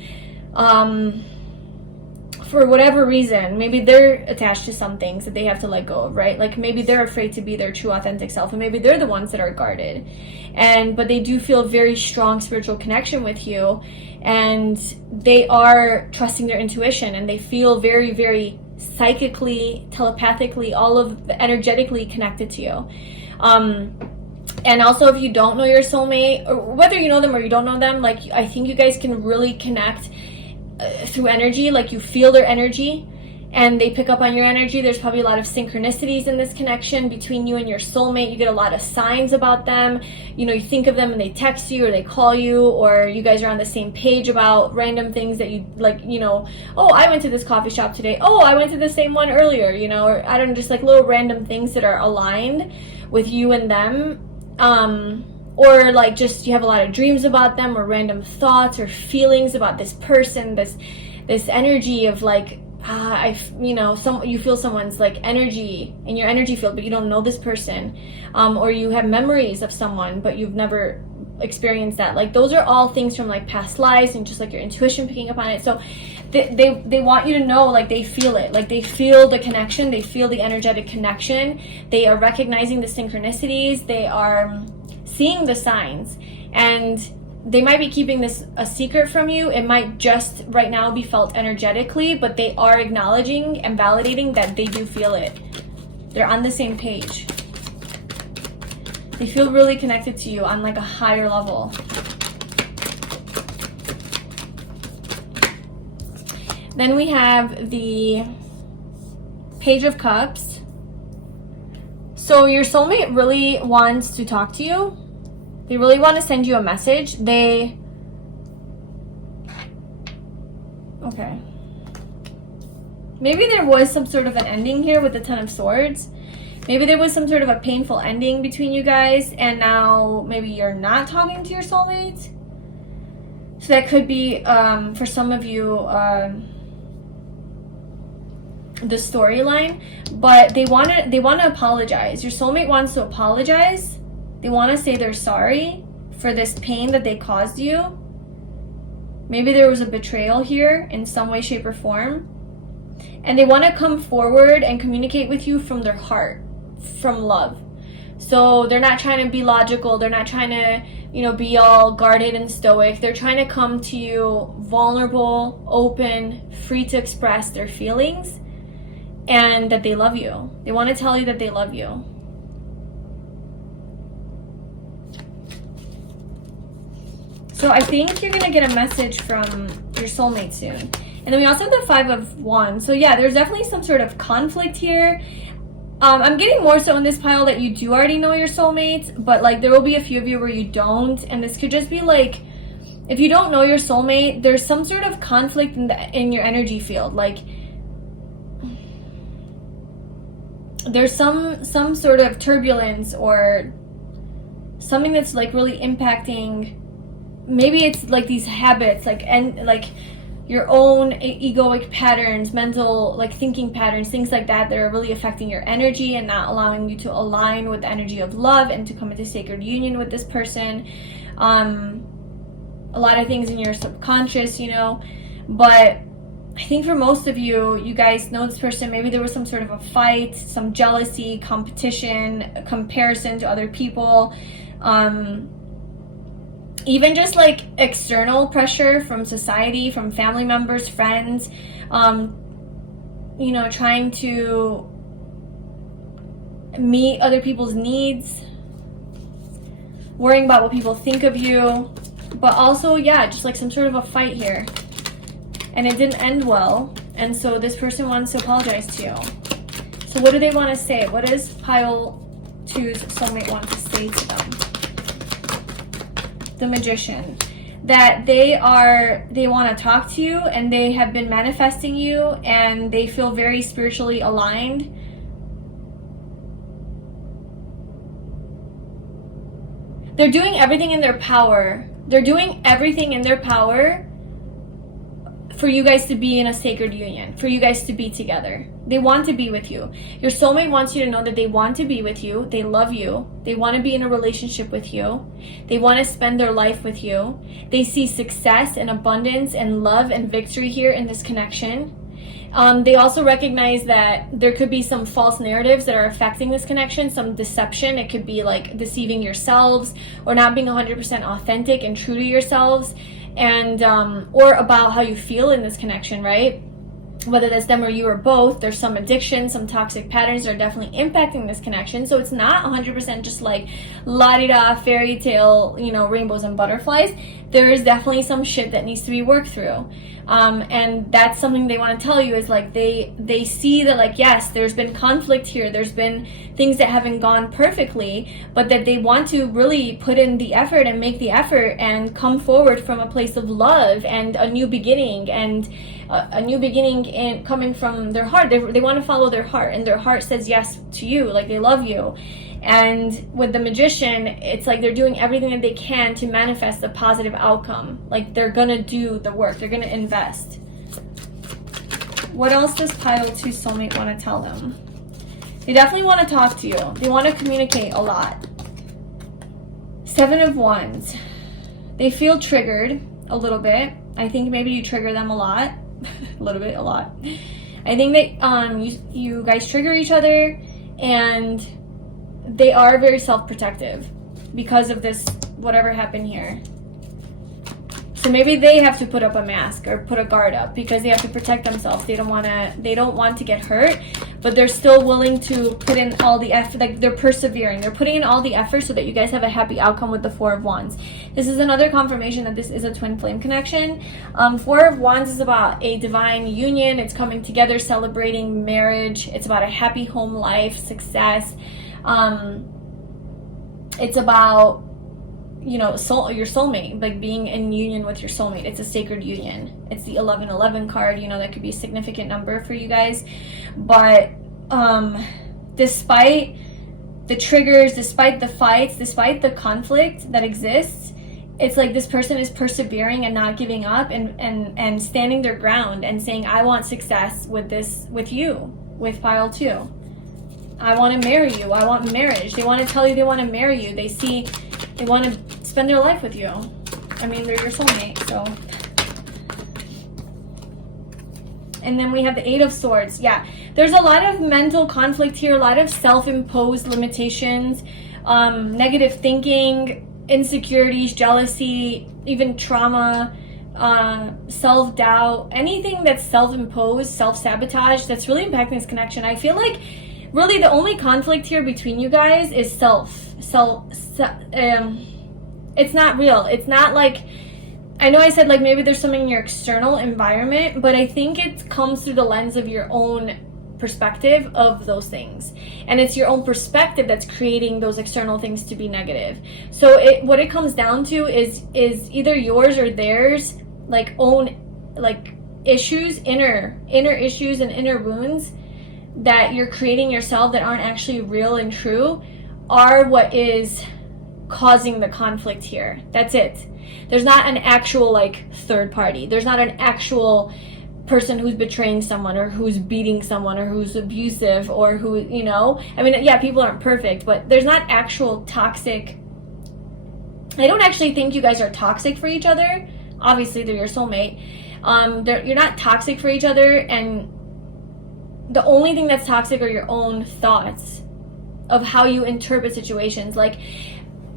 For whatever reason, maybe they're attached to some things that they have to let go of, right? Like maybe they're afraid to be their true authentic self, and maybe they're the ones that are guarded. But they do feel very strong spiritual connection with you, and they are trusting their intuition, and they feel very, very psychically, telepathically, all of energetically connected to you. And also, if you don't know your soulmate, or whether you know them or you don't know them, like I think you guys can really connect through energy. Like you feel their energy and they pick up on your energy. There's probably a lot of synchronicities in this connection between you and your soulmate. You get a lot of signs about them. You know, you think of them and they text you or they call you, or you guys are on the same page about random things that you like, you know, oh, I went to this coffee shop today. Oh, I went to the same one earlier, you know, or I don't know, just like little random things that are aligned with you and them. Or like just you have a lot of dreams about them, or random thoughts or feelings about this person, this energy of like, you feel someone's like energy in your energy field, but you don't know this person. Or you have memories of someone, but you've never experienced that. Like those are all things from like past lives and just like your intuition picking up on it. So they want you to know, like they feel it, like they feel the connection, they feel the energetic connection, they are recognizing the synchronicities, they are seeing the signs, and they might be keeping this a secret from you. It might just right now be felt energetically, but they are acknowledging and validating that they do feel it. They're on the same page. They feel really connected to you on like a higher level. Then we have the Page of Cups. So your soulmate really wants to talk to you. They really want to send you a message. Okay. Maybe there was some sort of an ending here with the Ten of Swords. Maybe there was some sort of a painful ending between you guys, and now maybe you're not talking to your soulmate. So that could be, for some of you, the storyline. But they want to apologize. Your soulmate wants to apologize. They want to say they're sorry for this pain that they caused you. Maybe there was a betrayal here in some way, shape, or form. And they want to come forward and communicate with you from their heart, from love. So they're not trying to be logical. They're not trying to, be all guarded and stoic. They're trying to come to you vulnerable, open, free to express their feelings, and that they love you. They want to tell you that they love you. So I think you're going to get a message from your soulmate soon. And then we also have the Five of Wands. So yeah, there's definitely some sort of conflict here. I'm getting more so in this pile that you do already know your soulmate, but like there will be a few of you where you don't. And this could just be like, if you don't know your soulmate, there's some sort of conflict in your energy field. Like there's some sort of turbulence or something that's like really impacting. Maybe it's like these habits, like your own egoic patterns, mental like thinking patterns, things like that are really affecting your energy and not allowing you to align with the energy of love and to come into sacred union with this person. A lot of things in your subconscious, but I think for most of you, you guys know this person. Maybe there was some sort of a fight, some jealousy, competition, comparison to other people. Even just like external pressure from society, from family members, friends, trying to meet other people's needs, worrying about what people think of you, but also, yeah, just like some sort of a fight here. And it didn't end well, and so this person wants to apologize to you. So what do they want to say? What does pile 2's soulmate want to say to them? The Magician. That they want to talk to you, and they have been manifesting you, and they feel very spiritually aligned. They're doing everything in their power. They're doing everything in their power for you guys to be in a sacred union, for you guys to be together. They want to be with you. Your soulmate wants you to know that they want to be with you. They love you. They want to be in a relationship with you. They want to spend their life with you. They see success and abundance and love and victory here in this connection. They also recognize that there could be some false narratives that are affecting this connection, some deception. It could be like deceiving yourselves or not being 100% authentic and true to yourselves, and or about how you feel in this connection, right? Whether that's them or you or both. There's some addiction, some toxic patterns that are definitely impacting this connection. So it's not 100% just like la-di-da, fairy tale, rainbows and butterflies. There is definitely some shit that needs to be worked through. And that's something they want to tell you is like they see that like, yes, there's been conflict here. There's been things that haven't gone perfectly, but that they want to really put in the effort and make the effort and come forward from a place of love and a new beginning, and a new beginning coming from their heart. They want to follow their heart, and their heart says yes to you, like they love you. And with the Magician, it's like they're doing everything that they can to manifest a positive outcome. Like they're gonna do the work, they're gonna invest. What else does pile 2 soulmate want to tell them? They definitely want to talk to you. They want to communicate a lot. Seven of Wands. They feel triggered a little bit. I think maybe you trigger them a lot. A little bit, a lot. I think that you guys trigger each other, and they are very self-protective because of this, whatever happened here. So maybe they have to put up a mask or put a guard up because they have to protect themselves. They don't want to get hurt, but they're still willing to put in all the effort. Like, they're persevering. They're putting in all the effort so that you guys have a happy outcome with the Four of Wands. This is another confirmation that this is a twin flame connection. Four of Wands is about a divine union. It's coming together, celebrating marriage. It's about a happy home life, success. It's about, you know, your soulmate, like being in union with your soulmate. It's a sacred union. It's the 1111 card. You know, that could be a significant number for you guys. But despite the triggers, despite the fights, despite the conflict that exists, it's like this person is persevering and not giving up, and standing their ground and saying, I want success with this, with you, with pile 2. I want to marry you. I want marriage. They want to tell you they want to marry you. They want to spend their life with you. I mean, they're your soulmate, so. And then we have the Eight of Swords. Yeah, there's a lot of mental conflict here, a lot of self-imposed limitations, negative thinking, insecurities, jealousy, even trauma, self-doubt, anything that's self-imposed, self-sabotage, that's really impacting this connection. I feel like really the only conflict here between you guys is it's not real. It's not like, I know I said like maybe there's something in your external environment, but I think it comes through the lens of your own perspective of those things, and it's your own perspective that's creating those external things to be negative. So what it comes down to is either yours or theirs, like own like issues, inner issues and inner wounds that you're creating yourself that aren't actually real and true, are what is causing the conflict here. That's it. There's not an actual like third party. There's not an actual person who's betraying someone or who's beating someone or who's abusive or who, you know, I mean, yeah, people aren't perfect, but there's not actual toxic. I don't actually think you guys are toxic for each other. Obviously, they're your soulmate. You're not toxic for each other, and the only thing that's toxic are your own thoughts of how you interpret situations. Like,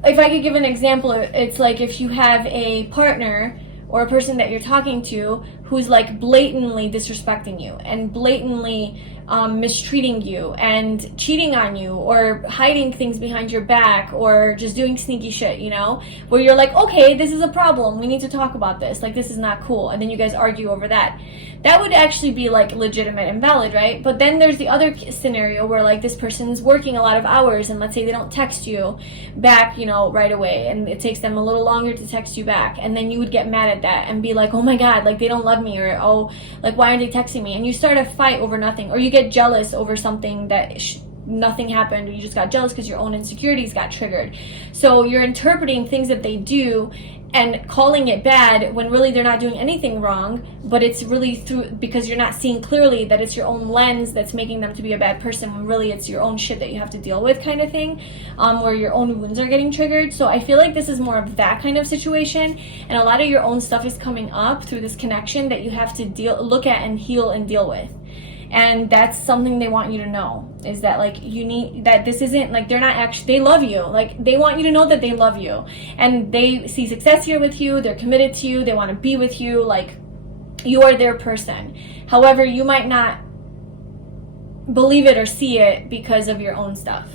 if I could give an example, it's like if you have a partner or a person that you're talking to who's like blatantly disrespecting you and blatantly mistreating you and cheating on you or hiding things behind your back or just doing sneaky shit, you know, where you're like, okay, this is a problem, we need to talk about this, like this is not cool, and then you guys argue over that. That would actually be like legitimate and valid, right? But then there's the other scenario where like this person's working a lot of hours, and let's say they don't text you back, you know, right away, and it takes them a little longer to text you back, and then you would get mad at that and be like, oh my god, like they don't love me, or oh, like why aren't they texting me? And you start a fight over nothing, or you get jealous over something that nothing happened, or you just got jealous because your own insecurities got triggered. So you're interpreting things that they do and calling it bad when really they're not doing anything wrong, but it's really through because you're not seeing clearly that it's your own lens that's making them to be a bad person, when really it's your own shit that you have to deal with, kind of thing, where your own wounds are getting triggered. So I feel like this is more of that kind of situation, and a lot of your own stuff is coming up through this connection that you have to look at and heal and deal with. And that's something they want you to know, is that like you need, that this isn't like they're not actually, they love you, like they want you to know that they love you and they see success here with you, they're committed to you, they want to be with you, like you are their person. However, you might not believe it or see it because of your own stuff.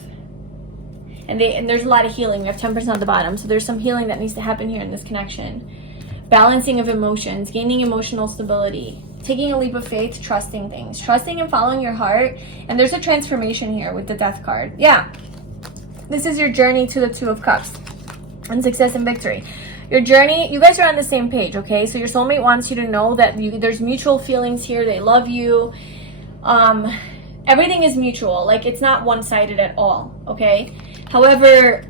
And there's a lot of healing. We have 10% at the bottom, so there's some healing that needs to happen here in this connection. Balancing of emotions, gaining emotional stability, taking a leap of faith, trusting things, trusting and following your heart. And there's a transformation here with the Death card. Yeah, this is your journey to the Two of Cups and success and victory. Your journey, you guys are on the same page, okay? So your soulmate wants you to know that there's mutual feelings here. They love you. Everything is mutual. Like, it's not one-sided at all, okay? However,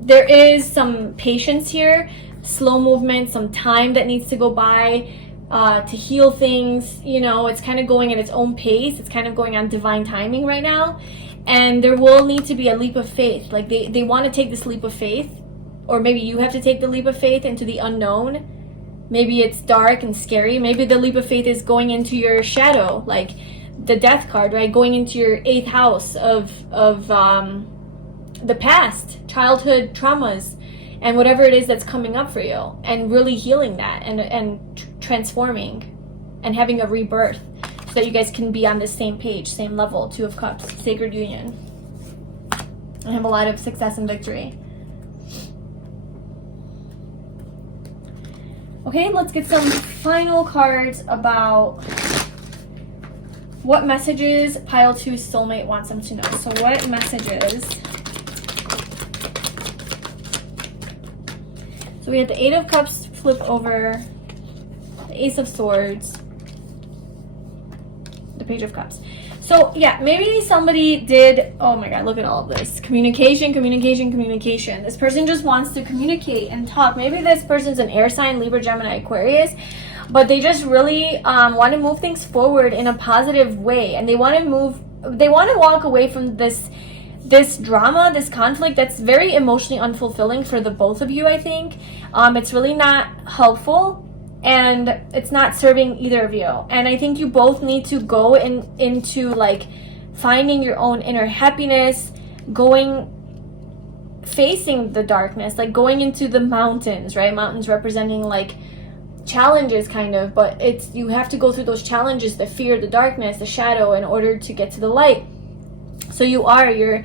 there is some patience here, slow movement, some time that needs to go by to heal things. You know, it's kind of going at its own pace. It's kind of going on divine timing right now. And there will need to be a leap of faith. Like they want to take this leap of faith, or maybe you have to take the leap of faith into the unknown. Maybe it's dark and scary. Maybe the leap of faith is going into your shadow, like the death card, right? Going into your 8th house of the past, childhood traumas, and whatever it is that's coming up for you, and really healing that and transforming and having a rebirth, so that you guys can be on the same page, same level. 2 of Cups, sacred union, and have a lot of success and victory. Okay, let's get some final cards about what messages pile 2 soulmate wants them to know. So what messages? So we have the 8 of Cups flip over, the Ace of Swords, the Page of Cups. So yeah, maybe somebody did, oh my god, look at all of this. Communication. This person just wants to communicate and talk. Maybe this person's an air sign, Libra, Gemini, Aquarius, but they just really want to move things forward in a positive way, and they want to walk away from this drama, this conflict that's very emotionally unfulfilling for the both of you, I think. It's really not helpful, and it's not serving either of you. And I think you both need to go into like finding your own inner happiness, facing the darkness, like going into the mountains, right? Mountains representing like challenges, kind of, but you have to go through those challenges, the fear, the darkness, the shadow, in order to get to the light. So you're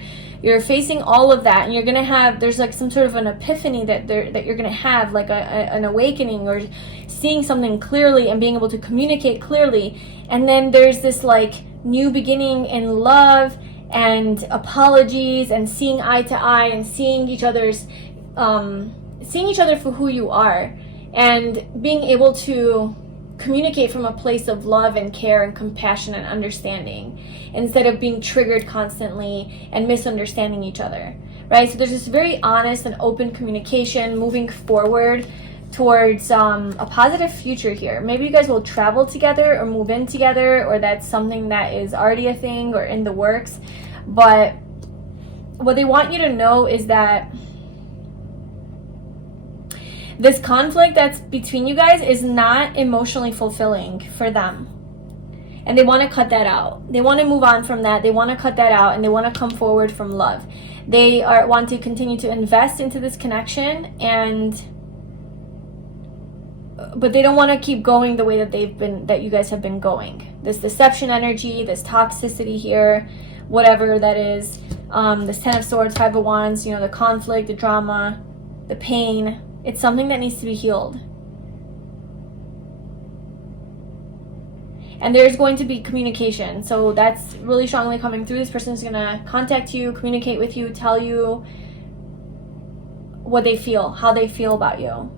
facing all of that, and you're gonna have, there's like some sort of an epiphany that you're gonna have, like an awakening, or seeing something clearly and being able to communicate clearly. And then there's this like new beginning in love and apologies and seeing eye to eye and seeing each other for who you are, and being able to communicate from a place of love and care and compassion and understanding, instead of being triggered constantly and misunderstanding each other, right? So there's this very honest and open communication moving forward towards a positive future here. Maybe you guys will travel together or move in together, or that's something that is already a thing or in the works. But what they want you to know is that this conflict that's between you guys is not emotionally fulfilling for them. And they want to cut that out. They want to move on from that. They want to cut that out, and they want to come forward from love. They want to continue to invest into this connection, but they don't want to keep going the way that you guys have been going. This deception energy, this toxicity here, whatever that is, this 10 of Swords, 5 of Wands, the conflict, the drama, the pain. It's something that needs to be healed. And there's going to be communication. So that's really strongly coming through. This person is going to contact you, communicate with you, tell you what they feel, how they feel about you.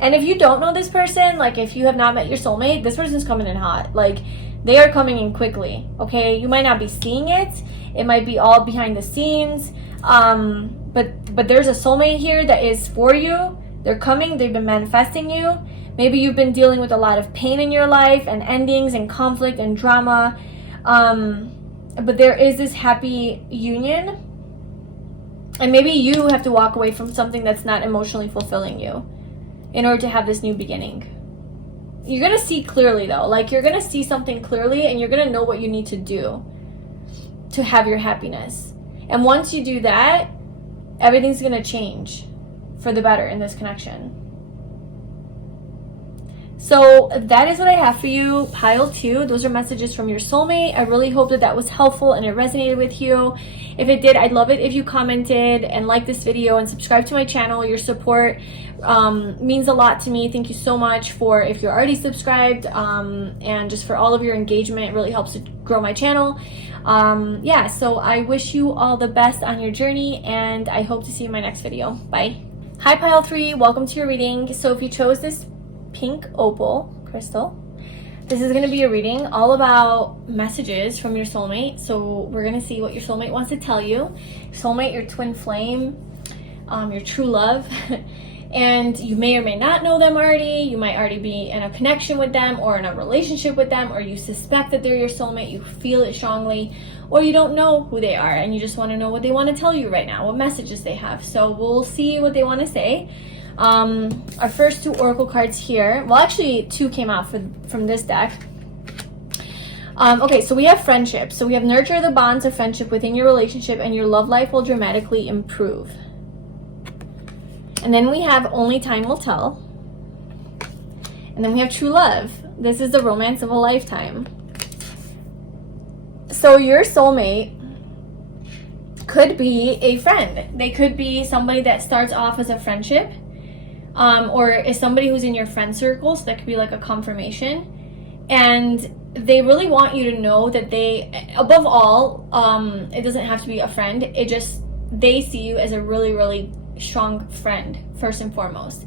And if you don't know this person, like if you have not met your soulmate, this person's coming in hot. Like they are coming in quickly, okay? You might not be seeing it. It might be all behind the scenes. But there's a soulmate here that is for you. They're coming. They've been manifesting you. Maybe you've been dealing with a lot of pain in your life and endings and conflict and drama. But there is this happy union. And maybe you have to walk away from something that's not emotionally fulfilling you in order to have this new beginning. You're going to see clearly though. Like you're going to see something clearly, and you're going to know what you need to do to have your happiness. And once you do that, everything's going to change for the better in this connection. So that is what I have for you, pile 2. Those are messages from your soulmate. I really hope that was helpful and it resonated with you. If it did, I'd love it if you commented and liked this video and subscribe to my channel. Your support means a lot to me. Thank you so much if you're already subscribed, and just for all of your engagement. It really helps to grow my channel. So I wish you all the best on your journey, and I hope to see you in my next video. Bye. Hi pile 3, welcome to your reading. So if you chose this pink opal crystal, this is going to be a reading all about messages from your soulmate. So we're going to see what your soulmate wants to tell you. Soulmate, your twin flame, your true love, and you may or may not know them already. You might already be in a connection with them or in a relationship with them, or you suspect that they're your soulmate, you feel it strongly, or you don't know who they are and you just want to know what they want to tell you right now, what messages they have. So we'll see what they want to say. Our first 2 oracle cards here, well, actually 2 came out from this deck. Okay, so we have friendship. So we have nurture the bonds of friendship within your relationship and your love life will dramatically improve. And then we have only time will tell. And then we have true love. This is the romance of a lifetime. So your soulmate could be a friend. They could be somebody that starts off as a friendship, or is somebody who's in your friend circle. So that could be like a confirmation. And they really want you to know that they, above all, it doesn't have to be a friend. They see you as a really, really strong friend first and foremost.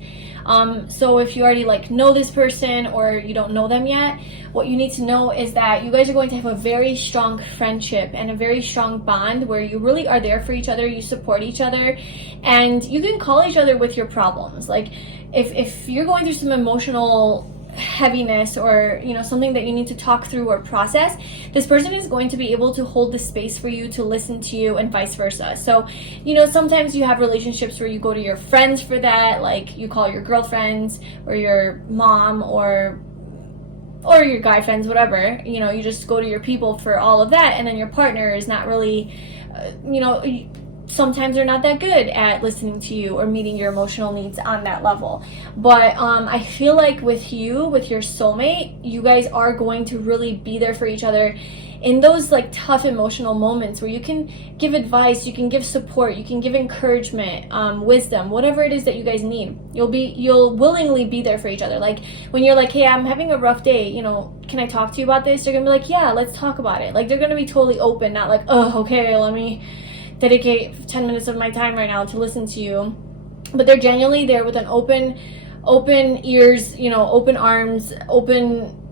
So if you already like know this person or you don't know them yet, what you need to know is that you guys are going to have a very strong friendship and a very strong bond where you really are there for each other, you support each other, and you can call each other with your problems. Like if you're going through some emotional heaviness or something that you need to talk through or process, this person is going to be able to hold the space for you, to listen to you, and vice versa. So sometimes you have relationships where you go to your friends for that, like you call your girlfriends or your mom or your guy friends, whatever, you just go to your people for all of that, and then your partner is not really sometimes they're not that good at listening to you or meeting your emotional needs on that level. But I feel like with your soulmate, you guys are going to really be there for each other in those like tough emotional moments where you can give advice, you can give support, you can give encouragement, wisdom, whatever it is that you guys need. You'll willingly be there for each other. Like when you're like, hey, I'm having a rough day, can I talk to you about this? They're gonna be like, yeah, let's talk about it. Like they're gonna be totally open, not like, oh, okay, let me dedicate 10 minutes of my time right now to listen to you. But they're genuinely there with an open ears, open arms,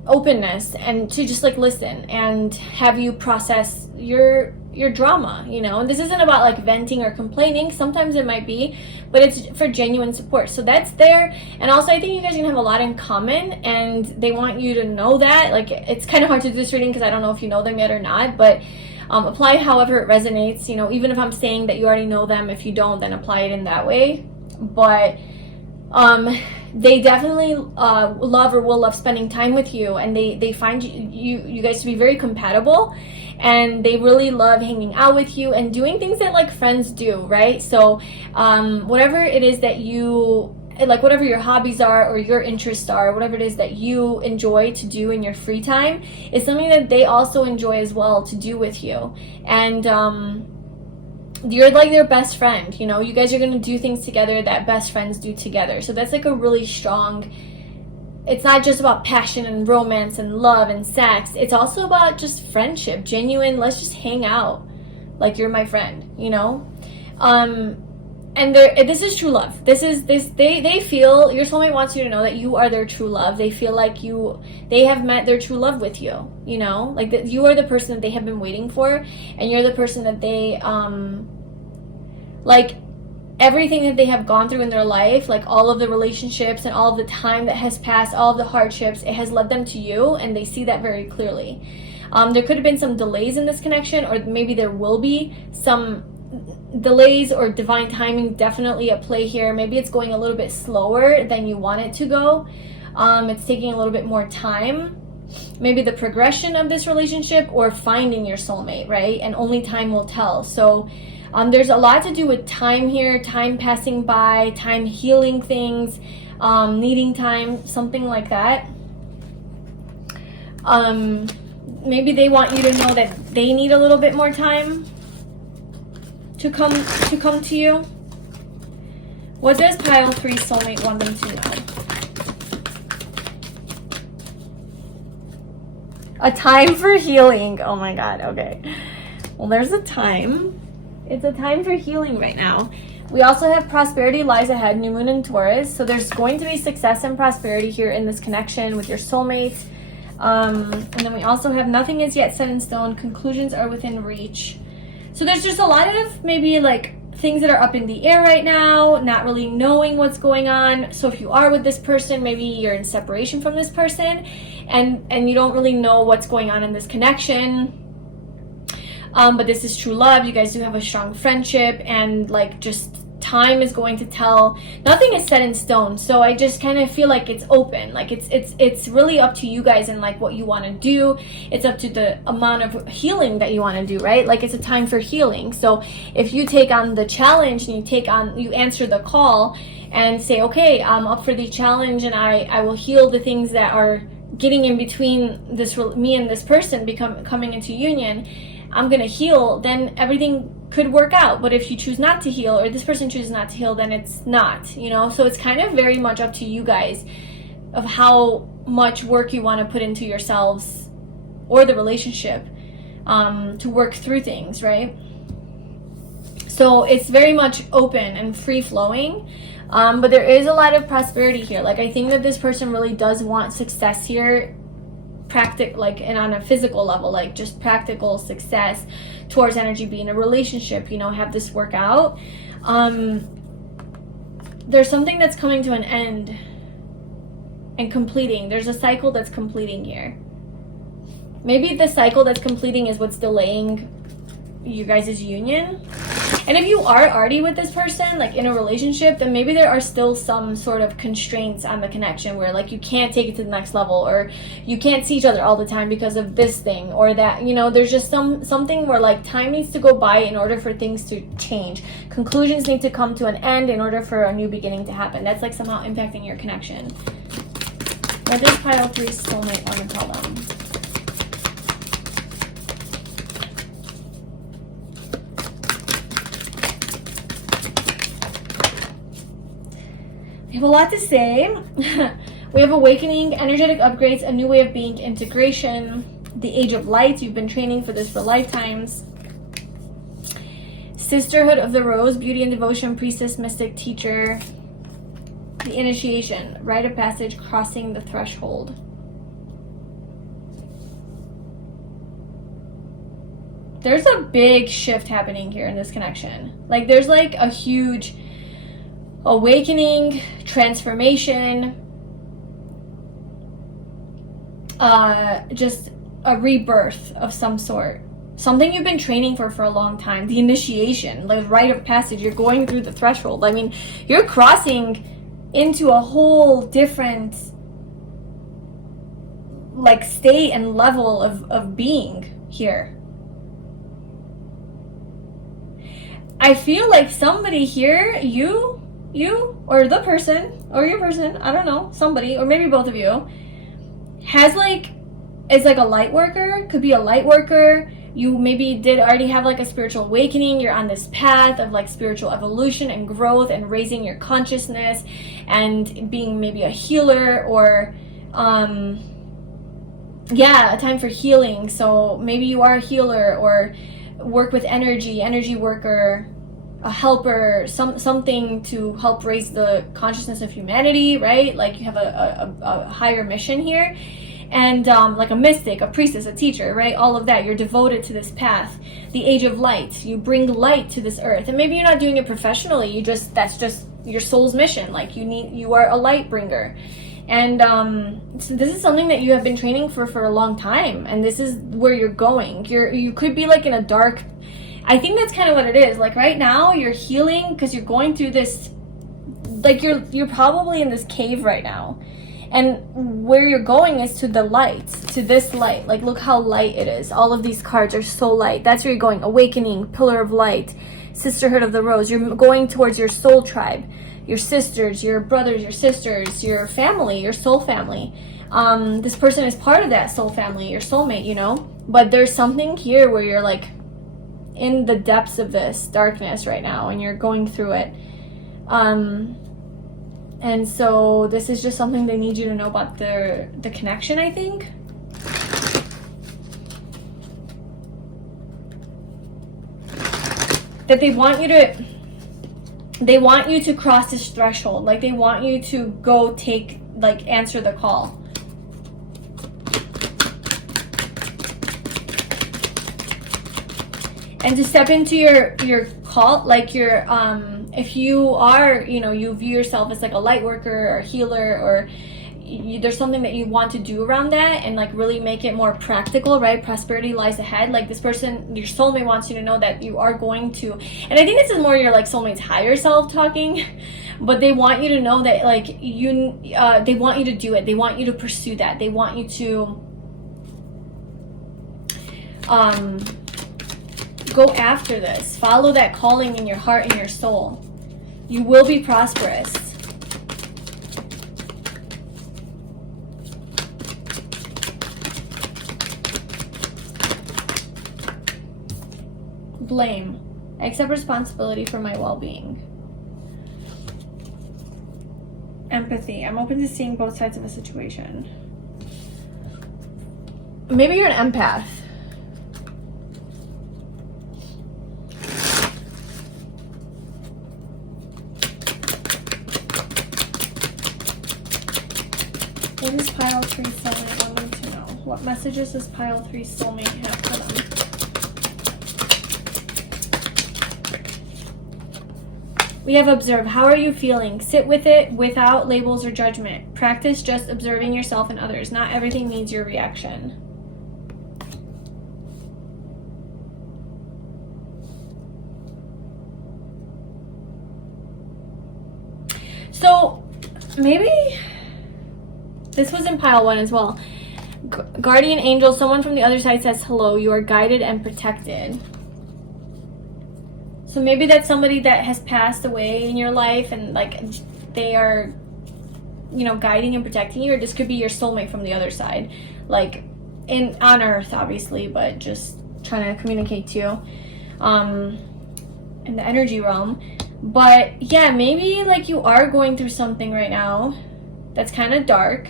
openness, and to just like listen and have you process your drama, and this isn't about like venting or complaining. Sometimes it might be, but it's for genuine support. So that's there. And also I think you guys are gonna have a lot in common, and they want you to know that. Like it's kind of hard to do this reading because I don't know if you know them yet or not, but apply however it resonates, even if I'm saying that you already know them. If you don't, then apply it in that way. But they definitely love or will love spending time with you, and they find you guys to be very compatible, and they really love hanging out with you and doing things that like friends do, right? So whatever it is that you like, whatever your hobbies are or your interests are, whatever it is that you enjoy to do in your free time, is something that they also enjoy as well to do with you. And you're like their best friend, you guys are going to do things together that best friends do together. So that's like a really strong, it's not just about passion and romance and love and sex, it's also about just friendship, genuine, let's just hang out, like you're my friend, and this is true love. They feel, your soulmate wants you to know that you are their true love. They feel like they have met their true love with you, like that you are the person that they have been waiting for, and you're the person that they, like everything that they have gone through in their life, like all of the relationships and all of the time that has passed, all of the hardships, it has led them to you, and they see that very clearly. There could have been some delays in this connection, or maybe there will be some delays or divine timing definitely at play here. Maybe it's going a little bit slower than you want it to go. It's taking a little bit more time. Maybe the progression of this relationship or finding your soulmate, right? And only time will tell. So there's a lot to do with time here, time passing by, time healing things, needing time, something like that. Maybe they want you to know that they need a little bit more time to come to you. What does pile 3 soulmate want them to know? A time for healing. Oh my god, okay. Well, there's a time. It's a time for healing right now. We also have prosperity lies ahead, new moon in Taurus. So there's going to be success and prosperity here in this connection with your soulmate. And then we also have nothing is yet set in stone. Conclusions are within reach. So there's just a lot of maybe like things that are up in the air right now, not really knowing what's going on. So if you are with this person, maybe you're in separation from this person, and you don't really know what's going on in this connection. But this is true love. You guys do have a strong friendship, and like just time is going to tell. Nothing is set in stone, so I just kind of feel like it's open. Like it's really up to you guys and like what you want to do. It's up to the amount of healing that you want to do, right? Like it's a time for healing. So if you take on the challenge and you answer the call and say, okay, I'm up for the challenge, and I will heal the things that are getting in between me and this person coming into union. I'm gonna heal, then everything could work out. But if you choose not to heal, or this person chooses not to heal, then it's not, you know. So it's kind of very much up to you guys of how much work you want to put into yourselves or the relationship to work through things, right? So it's very much open and free-flowing, but there is a lot of prosperity here. Like I think that this person really does want success here, and on a physical level, like just practical success towards energy, be in a relationship, you know, have this work out. There's something that's coming to an end and completing. There's a cycle that's completing here. Maybe the cycle that's completing is what's delaying you guys' union. And if you are already with this person, like in a relationship, then maybe there are still some sort of constraints on the connection where like you can't take it to the next level, or you can't see each other all the time because of this thing or that, you know. There's just something where like time needs to go by in order for things to change. Conclusions need to come to an end in order for a new beginning to happen. That's like somehow impacting your connection. What does pile 3 soulmate want to tell them? We have a lot to say. We have awakening, energetic upgrades, a new way of being, integration, the age of light. You've been training for this for lifetimes. Sisterhood of the Rose, beauty and devotion, priestess, mystic, teacher, the initiation, rite of passage, crossing the threshold. There's a big shift happening here in this connection. Like there's like a huge awakening, transformation, just a rebirth of some sort. Something you've been training for a long time. The initiation, like rite of passage. You're going through the threshold. I mean, you're crossing into a whole different like state and level of being here. I feel like somebody here, you or the person or your person, I don't know, somebody, or maybe both of you, has like, is like a light worker. Could be a light worker. You maybe did already have like a spiritual awakening. You're on this path of like spiritual evolution and growth and raising your consciousness and being maybe a healer, or yeah, a time for healing. So maybe you are a healer or work with energy worker, a helper, something to help raise the consciousness of humanity, right? Like you have a higher mission here. And like a mystic, a priestess, a teacher, right? All of that. You're devoted to this path. The age of light. You bring light to this earth. And maybe you're not doing it professionally. That's just your soul's mission. Like you are a light bringer. And so this is something that you have been training for a long time. And this is where you're going. You could be like in a dark, I think that's kind of what it is. Like right now you're healing because you're going through this, like you're probably in this cave right now. And where you're going is to the light, to this light. Like, look how light it is. All of these cards are so light. That's where you're going. Awakening, pillar of light, sisterhood of the rose. You're going towards your soul tribe, your sisters, your brothers, your sisters, your family, your soul family. This person is part of that soul family, your soulmate, you know. But there's something here where you're like in the depths of this darkness right now, and you're going through it. And so this is just something they need you to know about the connection, I think. That they want you to cross this threshold. Like they want you to go answer the call. and to step into your cult, like your if you are, you know, you view yourself as like a light worker or a healer, or there's something that you want to do around that and like really make it more practical, right? Prosperity lies ahead. Like this person, your soulmate, wants you to know that you are going to, and I think this is more your like soulmate's higher self talking, but they want you to know that like they want you to do it. They want you to pursue that. They want you to go after this. Follow that calling in your heart and your soul. You will be prosperous. Blame. I accept responsibility for my well-being. Empathy. I'm open to seeing both sides of a situation. Maybe you're an empath. What does pile 3 soulmate want them to know? What messages does pile 3 soulmate have for them? We have observe. How are you feeling? Sit with it without labels or judgment. Practice just observing yourself and others. Not everything needs your reaction. So maybe this was in pile 1 as well. Guardian angel, someone from the other side says hello. You are guided and protected. So maybe that's somebody that has passed away in your life and like they are, you know, guiding and protecting you, or this could be your soulmate from the other side, like on earth obviously, but just trying to communicate to you in the energy realm. But yeah, maybe like you are going through something right now that's kind of dark,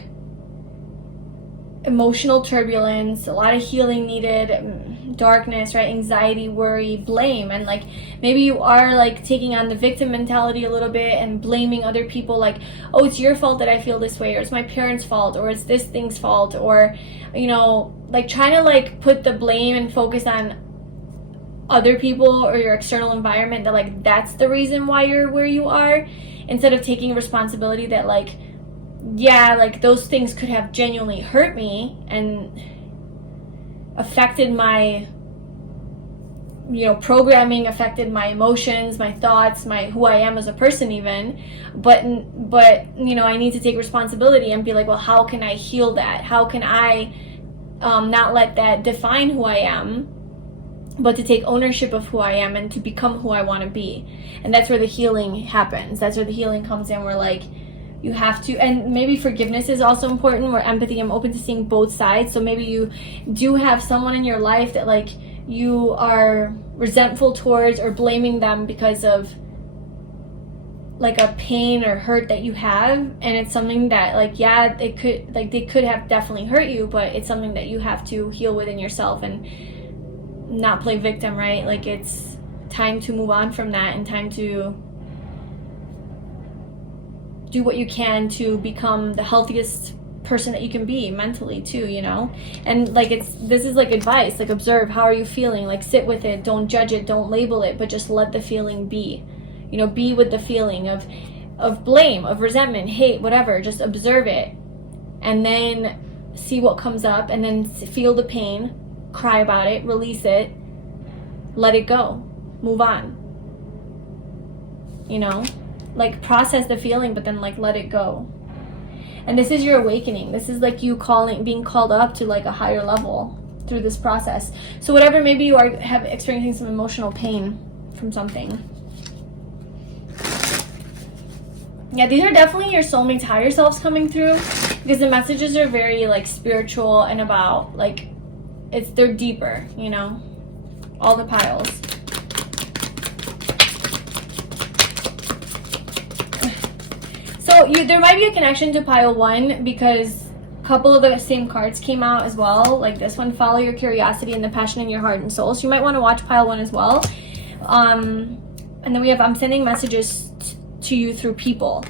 emotional turbulence, a lot of healing needed, darkness, right? Anxiety, worry, blame, and like maybe you are like taking on the victim mentality a little bit and blaming other people, like, oh, it's your fault that I feel this way, or it's my parents' fault, or it's this thing's fault, or, you know, like trying to like put the blame and focus on other people or your external environment, that like that's the reason why you're where you are, instead of taking responsibility that like, yeah, like those things could have genuinely hurt me and affected my, you know, programming, affected my emotions, my thoughts, my who I am as a person even, but you know, I need to take responsibility and be like, well, how can I heal that? How can I not let that define who I am, but to take ownership of who I am and to become who I want to be? And that's where the healing happens. That's where the healing comes in, where like you have to, and maybe forgiveness is also important, where empathy, I'm open to seeing both sides. So maybe you do have someone in your life that like you are resentful towards or blaming them because of like a pain or hurt that you have, and it's something that like, yeah, it could, like they could have definitely hurt you, but it's something that you have to heal within yourself and not play victim, right? Like it's time to move on from that and time to do what you can to become the healthiest person that you can be mentally too, you know? And like this is like advice, like observe, how are you feeling? Like sit with it, don't judge it, don't label it, but just let the feeling be. You know, be with the feeling of blame, of resentment, hate, whatever. Just observe it and then see what comes up, and then feel the pain, cry about it, release it, let it go, move on. You know? Like process the feeling, but then like let it go. And this is your awakening. This is like you being called up to like a higher level through this process. So whatever, maybe you are experiencing some emotional pain from something. Yeah, these are definitely your soulmate's higher selves coming through, because the messages are very like spiritual and about like they're deeper, you know, all the piles. So there might be a connection to pile 1 because a couple of the same cards came out as well. Like this one, follow your curiosity and the passion in your heart and soul. So you might want to watch pile 1 as well. And then we have, I'm sending messages to you through people.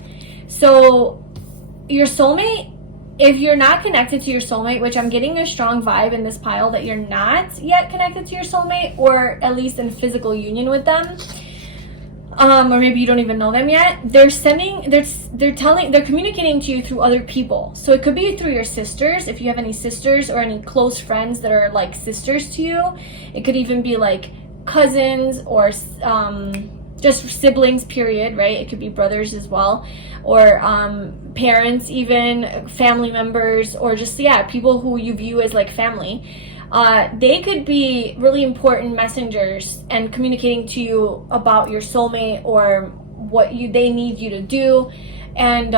So your soulmate if you're not connected to your soulmate, which I'm getting a strong vibe in this pile that you're not yet connected to your soulmate, or at least in physical union with them, or maybe you don't even know them yet, they're communicating to you through other people. So it could be through your sisters, if you have any sisters or any close friends that are like sisters to you. It could even be like cousins or just siblings, period, right? It could be brothers as well, or parents, even family members, or just, yeah, people who you view as like family. They could be really important messengers and communicating to you about your soulmate or what they need you to do. And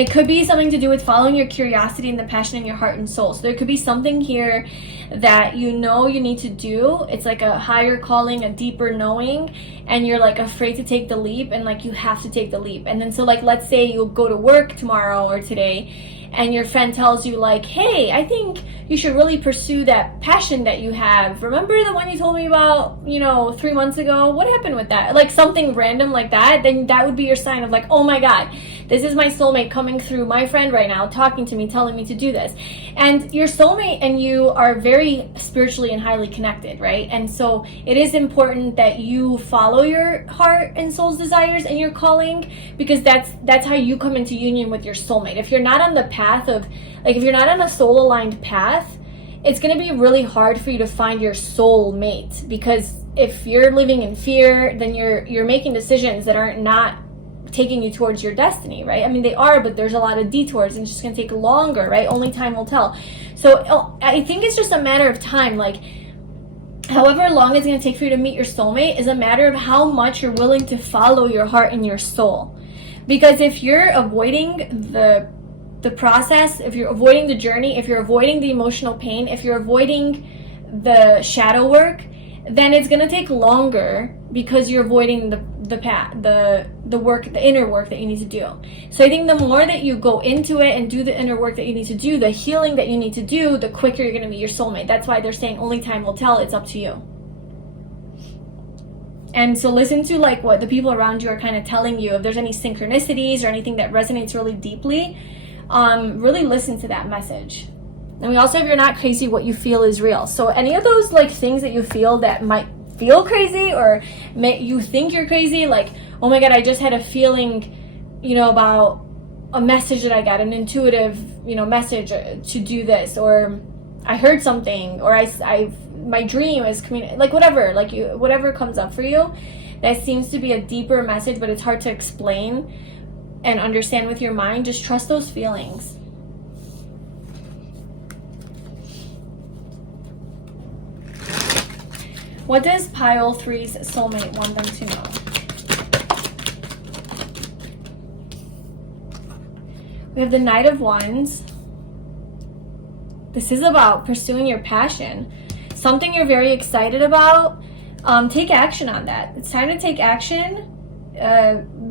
it could be something to do with following your curiosity and the passion in your heart and soul. So there could be something here that you know you need to do. It's like a higher calling, a deeper knowing, and you're like afraid to take the leap, and like you have to take the leap. And then so like, let's say you'll go to work tomorrow or today, and your friend tells you like, hey, I think you should really pursue that passion that you have. Remember the one you told me about, 3 months ago? What happened with that? Like something random like that, then that would be your sign of like, oh my God, this is my soulmate coming through my friend right now, talking to me, telling me to do this. And your soulmate and you are very spiritually and highly connected, right? And so it is important that you follow your heart and soul's desires and your calling, because that's how you come into union with your soulmate. If you're not on the path of, like, if you're not on a soul aligned path, it's going to be really hard for you to find your soulmate, because if you're living in fear, then you're making decisions that are not taking you towards your destiny, right? I mean, they are, but there's a lot of detours, and it's just going to take longer, right? Only time will tell. So I think it's just a matter of time. Like, however long it's going to take for you to meet your soulmate is a matter of how much you're willing to follow your heart and your soul. Because if you're avoiding the process, if you're avoiding the journey, if you're avoiding the emotional pain, if you're avoiding the shadow work, then it's going to take longer, because you're avoiding the path, the work, the inner work that you need to do. So I think the more that you go into it and do the inner work that you need to do, the healing that you need to do, the quicker you're going to meet your soulmate. That's why they're saying only time will tell. It's up to you. And so listen to like what the people around you are kind of telling you. If there's any synchronicities or anything that resonates really deeply, really listen to that message. And we also have you're not crazy, what you feel is real. So any of those like things that you feel that might feel crazy, or you think you're crazy, like, oh my God, I just had a feeling, about a message that I got, an intuitive, message to do this, or I heard something, or my dream is like whatever, like whatever comes up for you, that seems to be a deeper message, but it's hard to explain and understand with your mind. Just trust those feelings. What does pile 3's soulmate want them to know? We have the Knight of Wands. This is about pursuing your passion. Something you're very excited about. Take action on that. It's time to take action.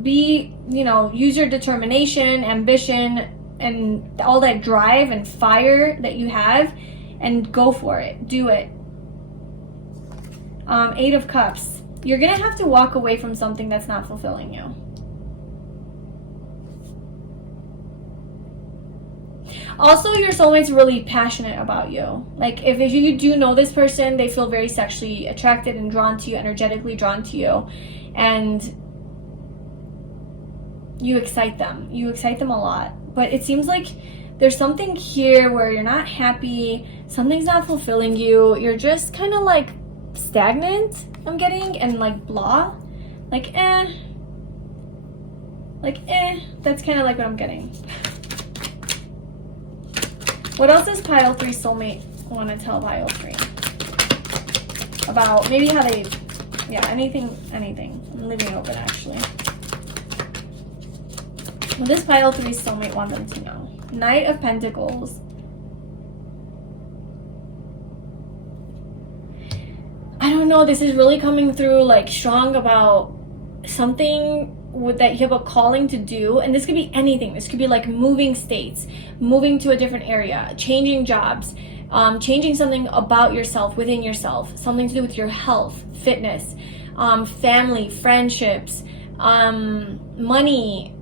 Use your determination, ambition, and all that drive and fire that you have, and go for it. Do it. 8 of Cups. You're going to have to walk away from something that's not fulfilling you. Also, your soulmate's really passionate about you. Like, if you do know this person, they feel very sexually attracted and drawn to you, energetically drawn to you. And you excite them. You excite them a lot. But it seems like there's something here where you're not happy. Something's not fulfilling you. You're just kind of like stagnant, I'm getting, and like blah, like that's kind of like what I'm getting. What else does pile 3 soulmate want to tell pile 3 about? Maybe how they, anything. I'm leaving it open actually. What does pile 3 soulmate want them to know? Knight of Pentacles. I don't know, this is really coming through like strong about something that you have a calling to do. And this could be anything. This could be like moving states, moving to a different area, changing jobs, changing something about yourself, within yourself, something to do with your health, fitness, family, friendships, money,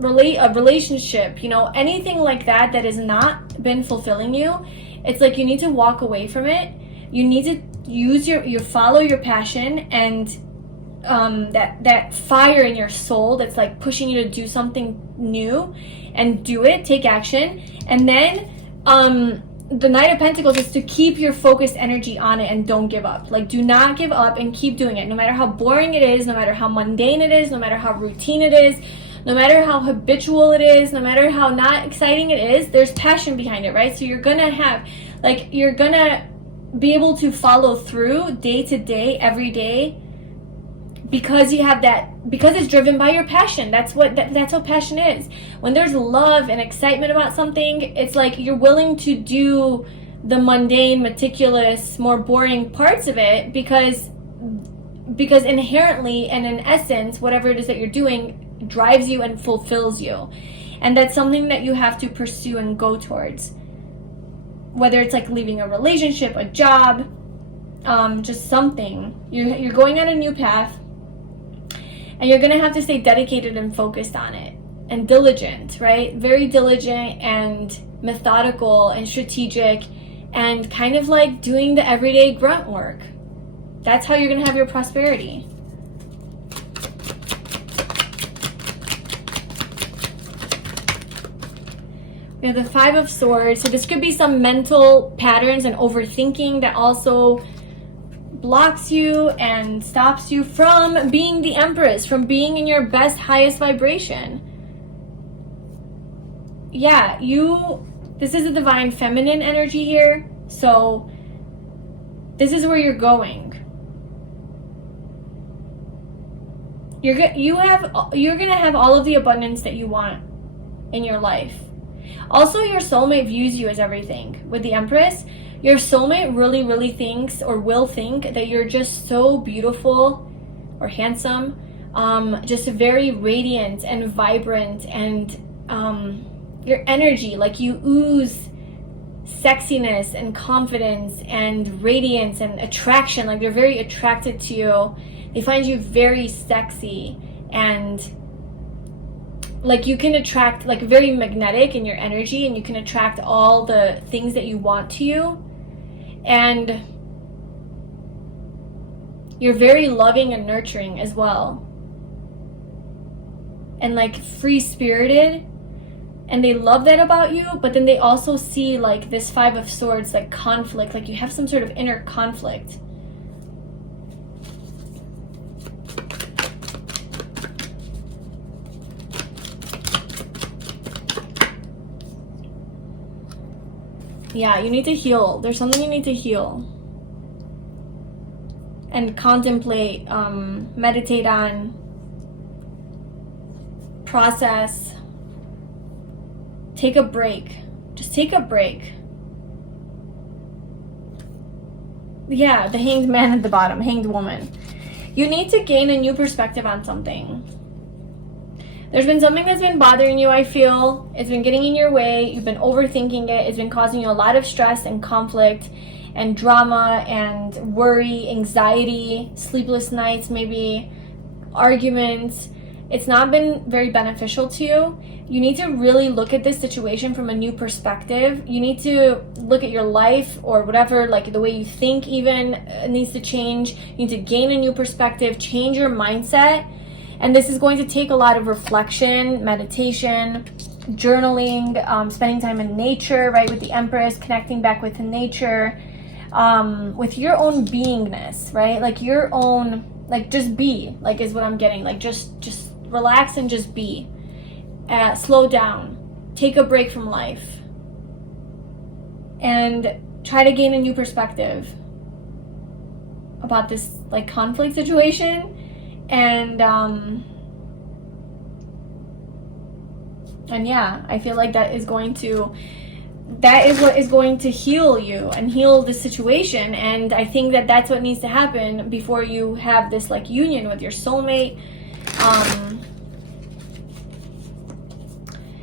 a relationship, you know, anything like that that has not been fulfilling you, it's like you need to walk away from it. You need to use your follow your passion, and that fire in your soul that's like pushing you to do something new, and do it, take action. And then the Knight of Pentacles is to keep your focused energy on it and don't give up. Like, do not give up and keep doing it, no matter how boring it is, no matter how mundane it is, no matter how routine it is, no matter how habitual it is, no matter how not exciting it is. There's passion behind it, right? So you're gonna have, like, you're gonna be able to follow through day to day, every day, because you have that, because it's driven by your passion. That's what passion is. When there's love and excitement about something, it's like you're willing to do the mundane, meticulous, more boring parts of it, because inherently and in essence, whatever it is that you're doing drives you and fulfills you. And that's something that you have to pursue and go towards, whether it's like leaving a relationship, a job, just something. You're going on a new path, and you're gonna have to stay dedicated and focused on it, and diligent, right? Very diligent and methodical and strategic, and kind of like doing the everyday grunt work. That's how you're gonna have your prosperity. We have the Five of Swords. So this could be some mental patterns and overthinking that also blocks you and stops you from being the Empress, from being in your best, highest vibration. Yeah, this is a divine feminine energy here. So this is where you're going. You're gonna have all of the abundance that you want in your life. Also, your soulmate views you as everything. With the Empress, your soulmate really, really thinks, or will think, that you're just so beautiful or handsome, just very radiant and vibrant, and your energy, like you ooze sexiness and confidence and radiance and attraction. Like, they're very attracted to you. They find you very sexy, and like you can attract, like, very magnetic in your energy, and you can attract all the things that you want to you. And you're very loving and nurturing as well, and like free-spirited, and they love that about you. But then they also see like this Five of Swords, like conflict, like you have some sort of inner conflict. Yeah, you need to heal. There's something you need to heal and contemplate, meditate on, process. Take a break. Just take a break. Yeah, the Hanged Man at the bottom, Hanged Woman. You need to gain a new perspective on something. There's been something that's been bothering you, I feel. It's been getting in your way. You've been overthinking it. It's been causing you a lot of stress and conflict and drama and worry, anxiety, sleepless nights, maybe arguments. It's not been very beneficial to you. You need to really look at this situation from a new perspective. You need to look at your life, or whatever, like the way you think even needs to change. You need to gain a new perspective, change your mindset. And this is going to take a lot of reflection, meditation, journaling, spending time in nature, right? With the Empress, connecting back with nature, with your own beingness, right? Like your own, like just be, like is what I'm getting. Like just relax and just be. Slow down. Take a break from life. And try to gain a new perspective about this like conflict situation. And yeah, I feel like that is what is going to heal you and heal the situation. And I think that that's what needs to happen before you have this like union with your soulmate.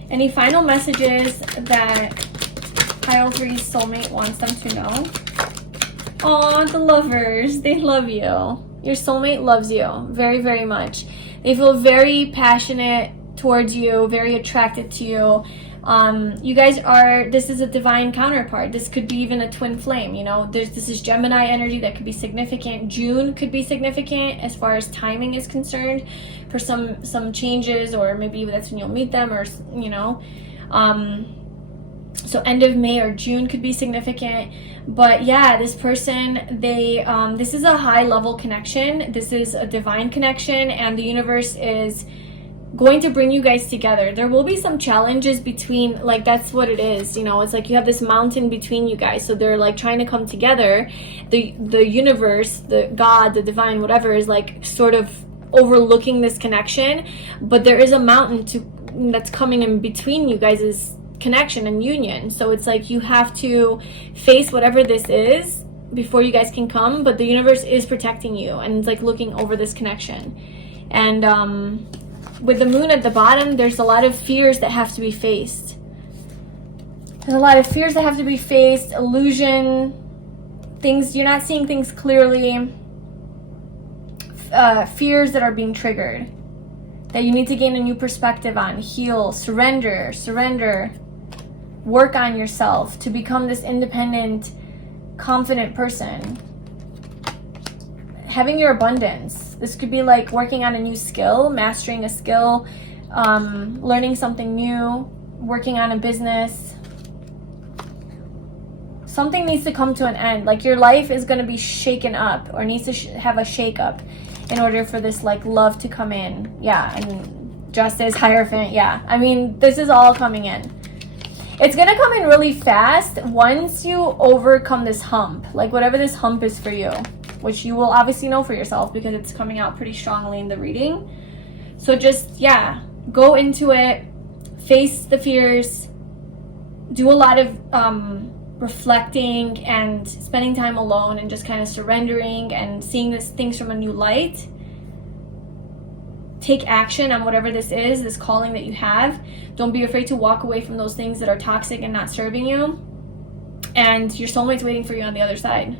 Any final messages that Pile 3's soulmate wants them to know? Aw, the lovers, they love you. Your soulmate loves you very, very much. They feel very passionate towards you, very attracted to you. You guys are, this is a divine counterpart. This could be even a twin flame, you know. This is Gemini energy that could be significant. June could be significant as far as timing is concerned for some changes, or maybe that's when you'll meet them, or, you know. So end of May or June could be significant. But yeah, this person, they this is a high level connection. This is a divine connection, and the universe is going to bring you guys together. There will be some challenges between, like, that's what it is, you know. It's like you have this mountain between you guys, so they're like trying to come together. The universe, the God, the divine, whatever, is like sort of overlooking this connection, but there is a mountain that's coming in between you guys' connection and union. So it's like you have to face whatever this is before you guys can come, but the universe is protecting you, and it's like looking over this connection. And with the moon at the bottom, there's a lot of fears that have to be faced. There's a lot of fears that have to be faced, illusion, things, you're not seeing things clearly, fears that are being triggered, that you need to gain a new perspective on, heal, surrender, work on yourself to become this independent, confident person. Having your abundance. This could be like working on a new skill, mastering a skill, learning something new, working on a business. Something needs to come to an end. Like your life is going to be shaken up, or needs to have a shake up in order for this like love to come in. Yeah, and Justice, Hierophant, yeah. I mean, this is all coming in. It's going to come in really fast once you overcome this hump. Like whatever this hump is for you, which you will obviously know for yourself because it's coming out pretty strongly in the reading. So just, yeah, go into it, face the fears, do a lot of reflecting and spending time alone, and just kind of surrendering and seeing things from a new light. Take action on whatever this is, this calling that you have. Don't be afraid to walk away from those things that are toxic and not serving you. And your soulmate's waiting for you on the other side.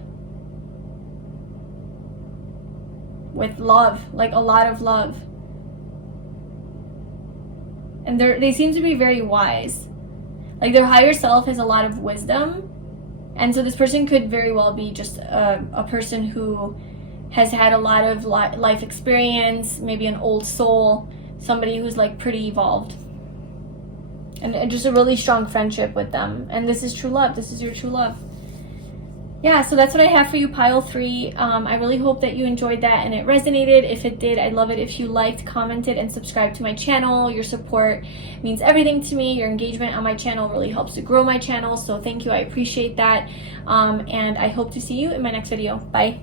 With love, like a lot of love. And they seem to be very wise. Like their higher self has a lot of wisdom. And so this person could very well be just a person who has had a lot of life experience, maybe an old soul, somebody who's like pretty evolved. And just a really strong friendship with them. And this is true love. This is your true love. Yeah, so that's what I have for you, pile 3. I really hope that you enjoyed that and it resonated. If it did, I'd love it if you liked, commented, and subscribed to my channel. Your support means everything to me. Your engagement on my channel really helps to grow my channel. So thank you. I appreciate that. And I hope to see you in my next video. Bye.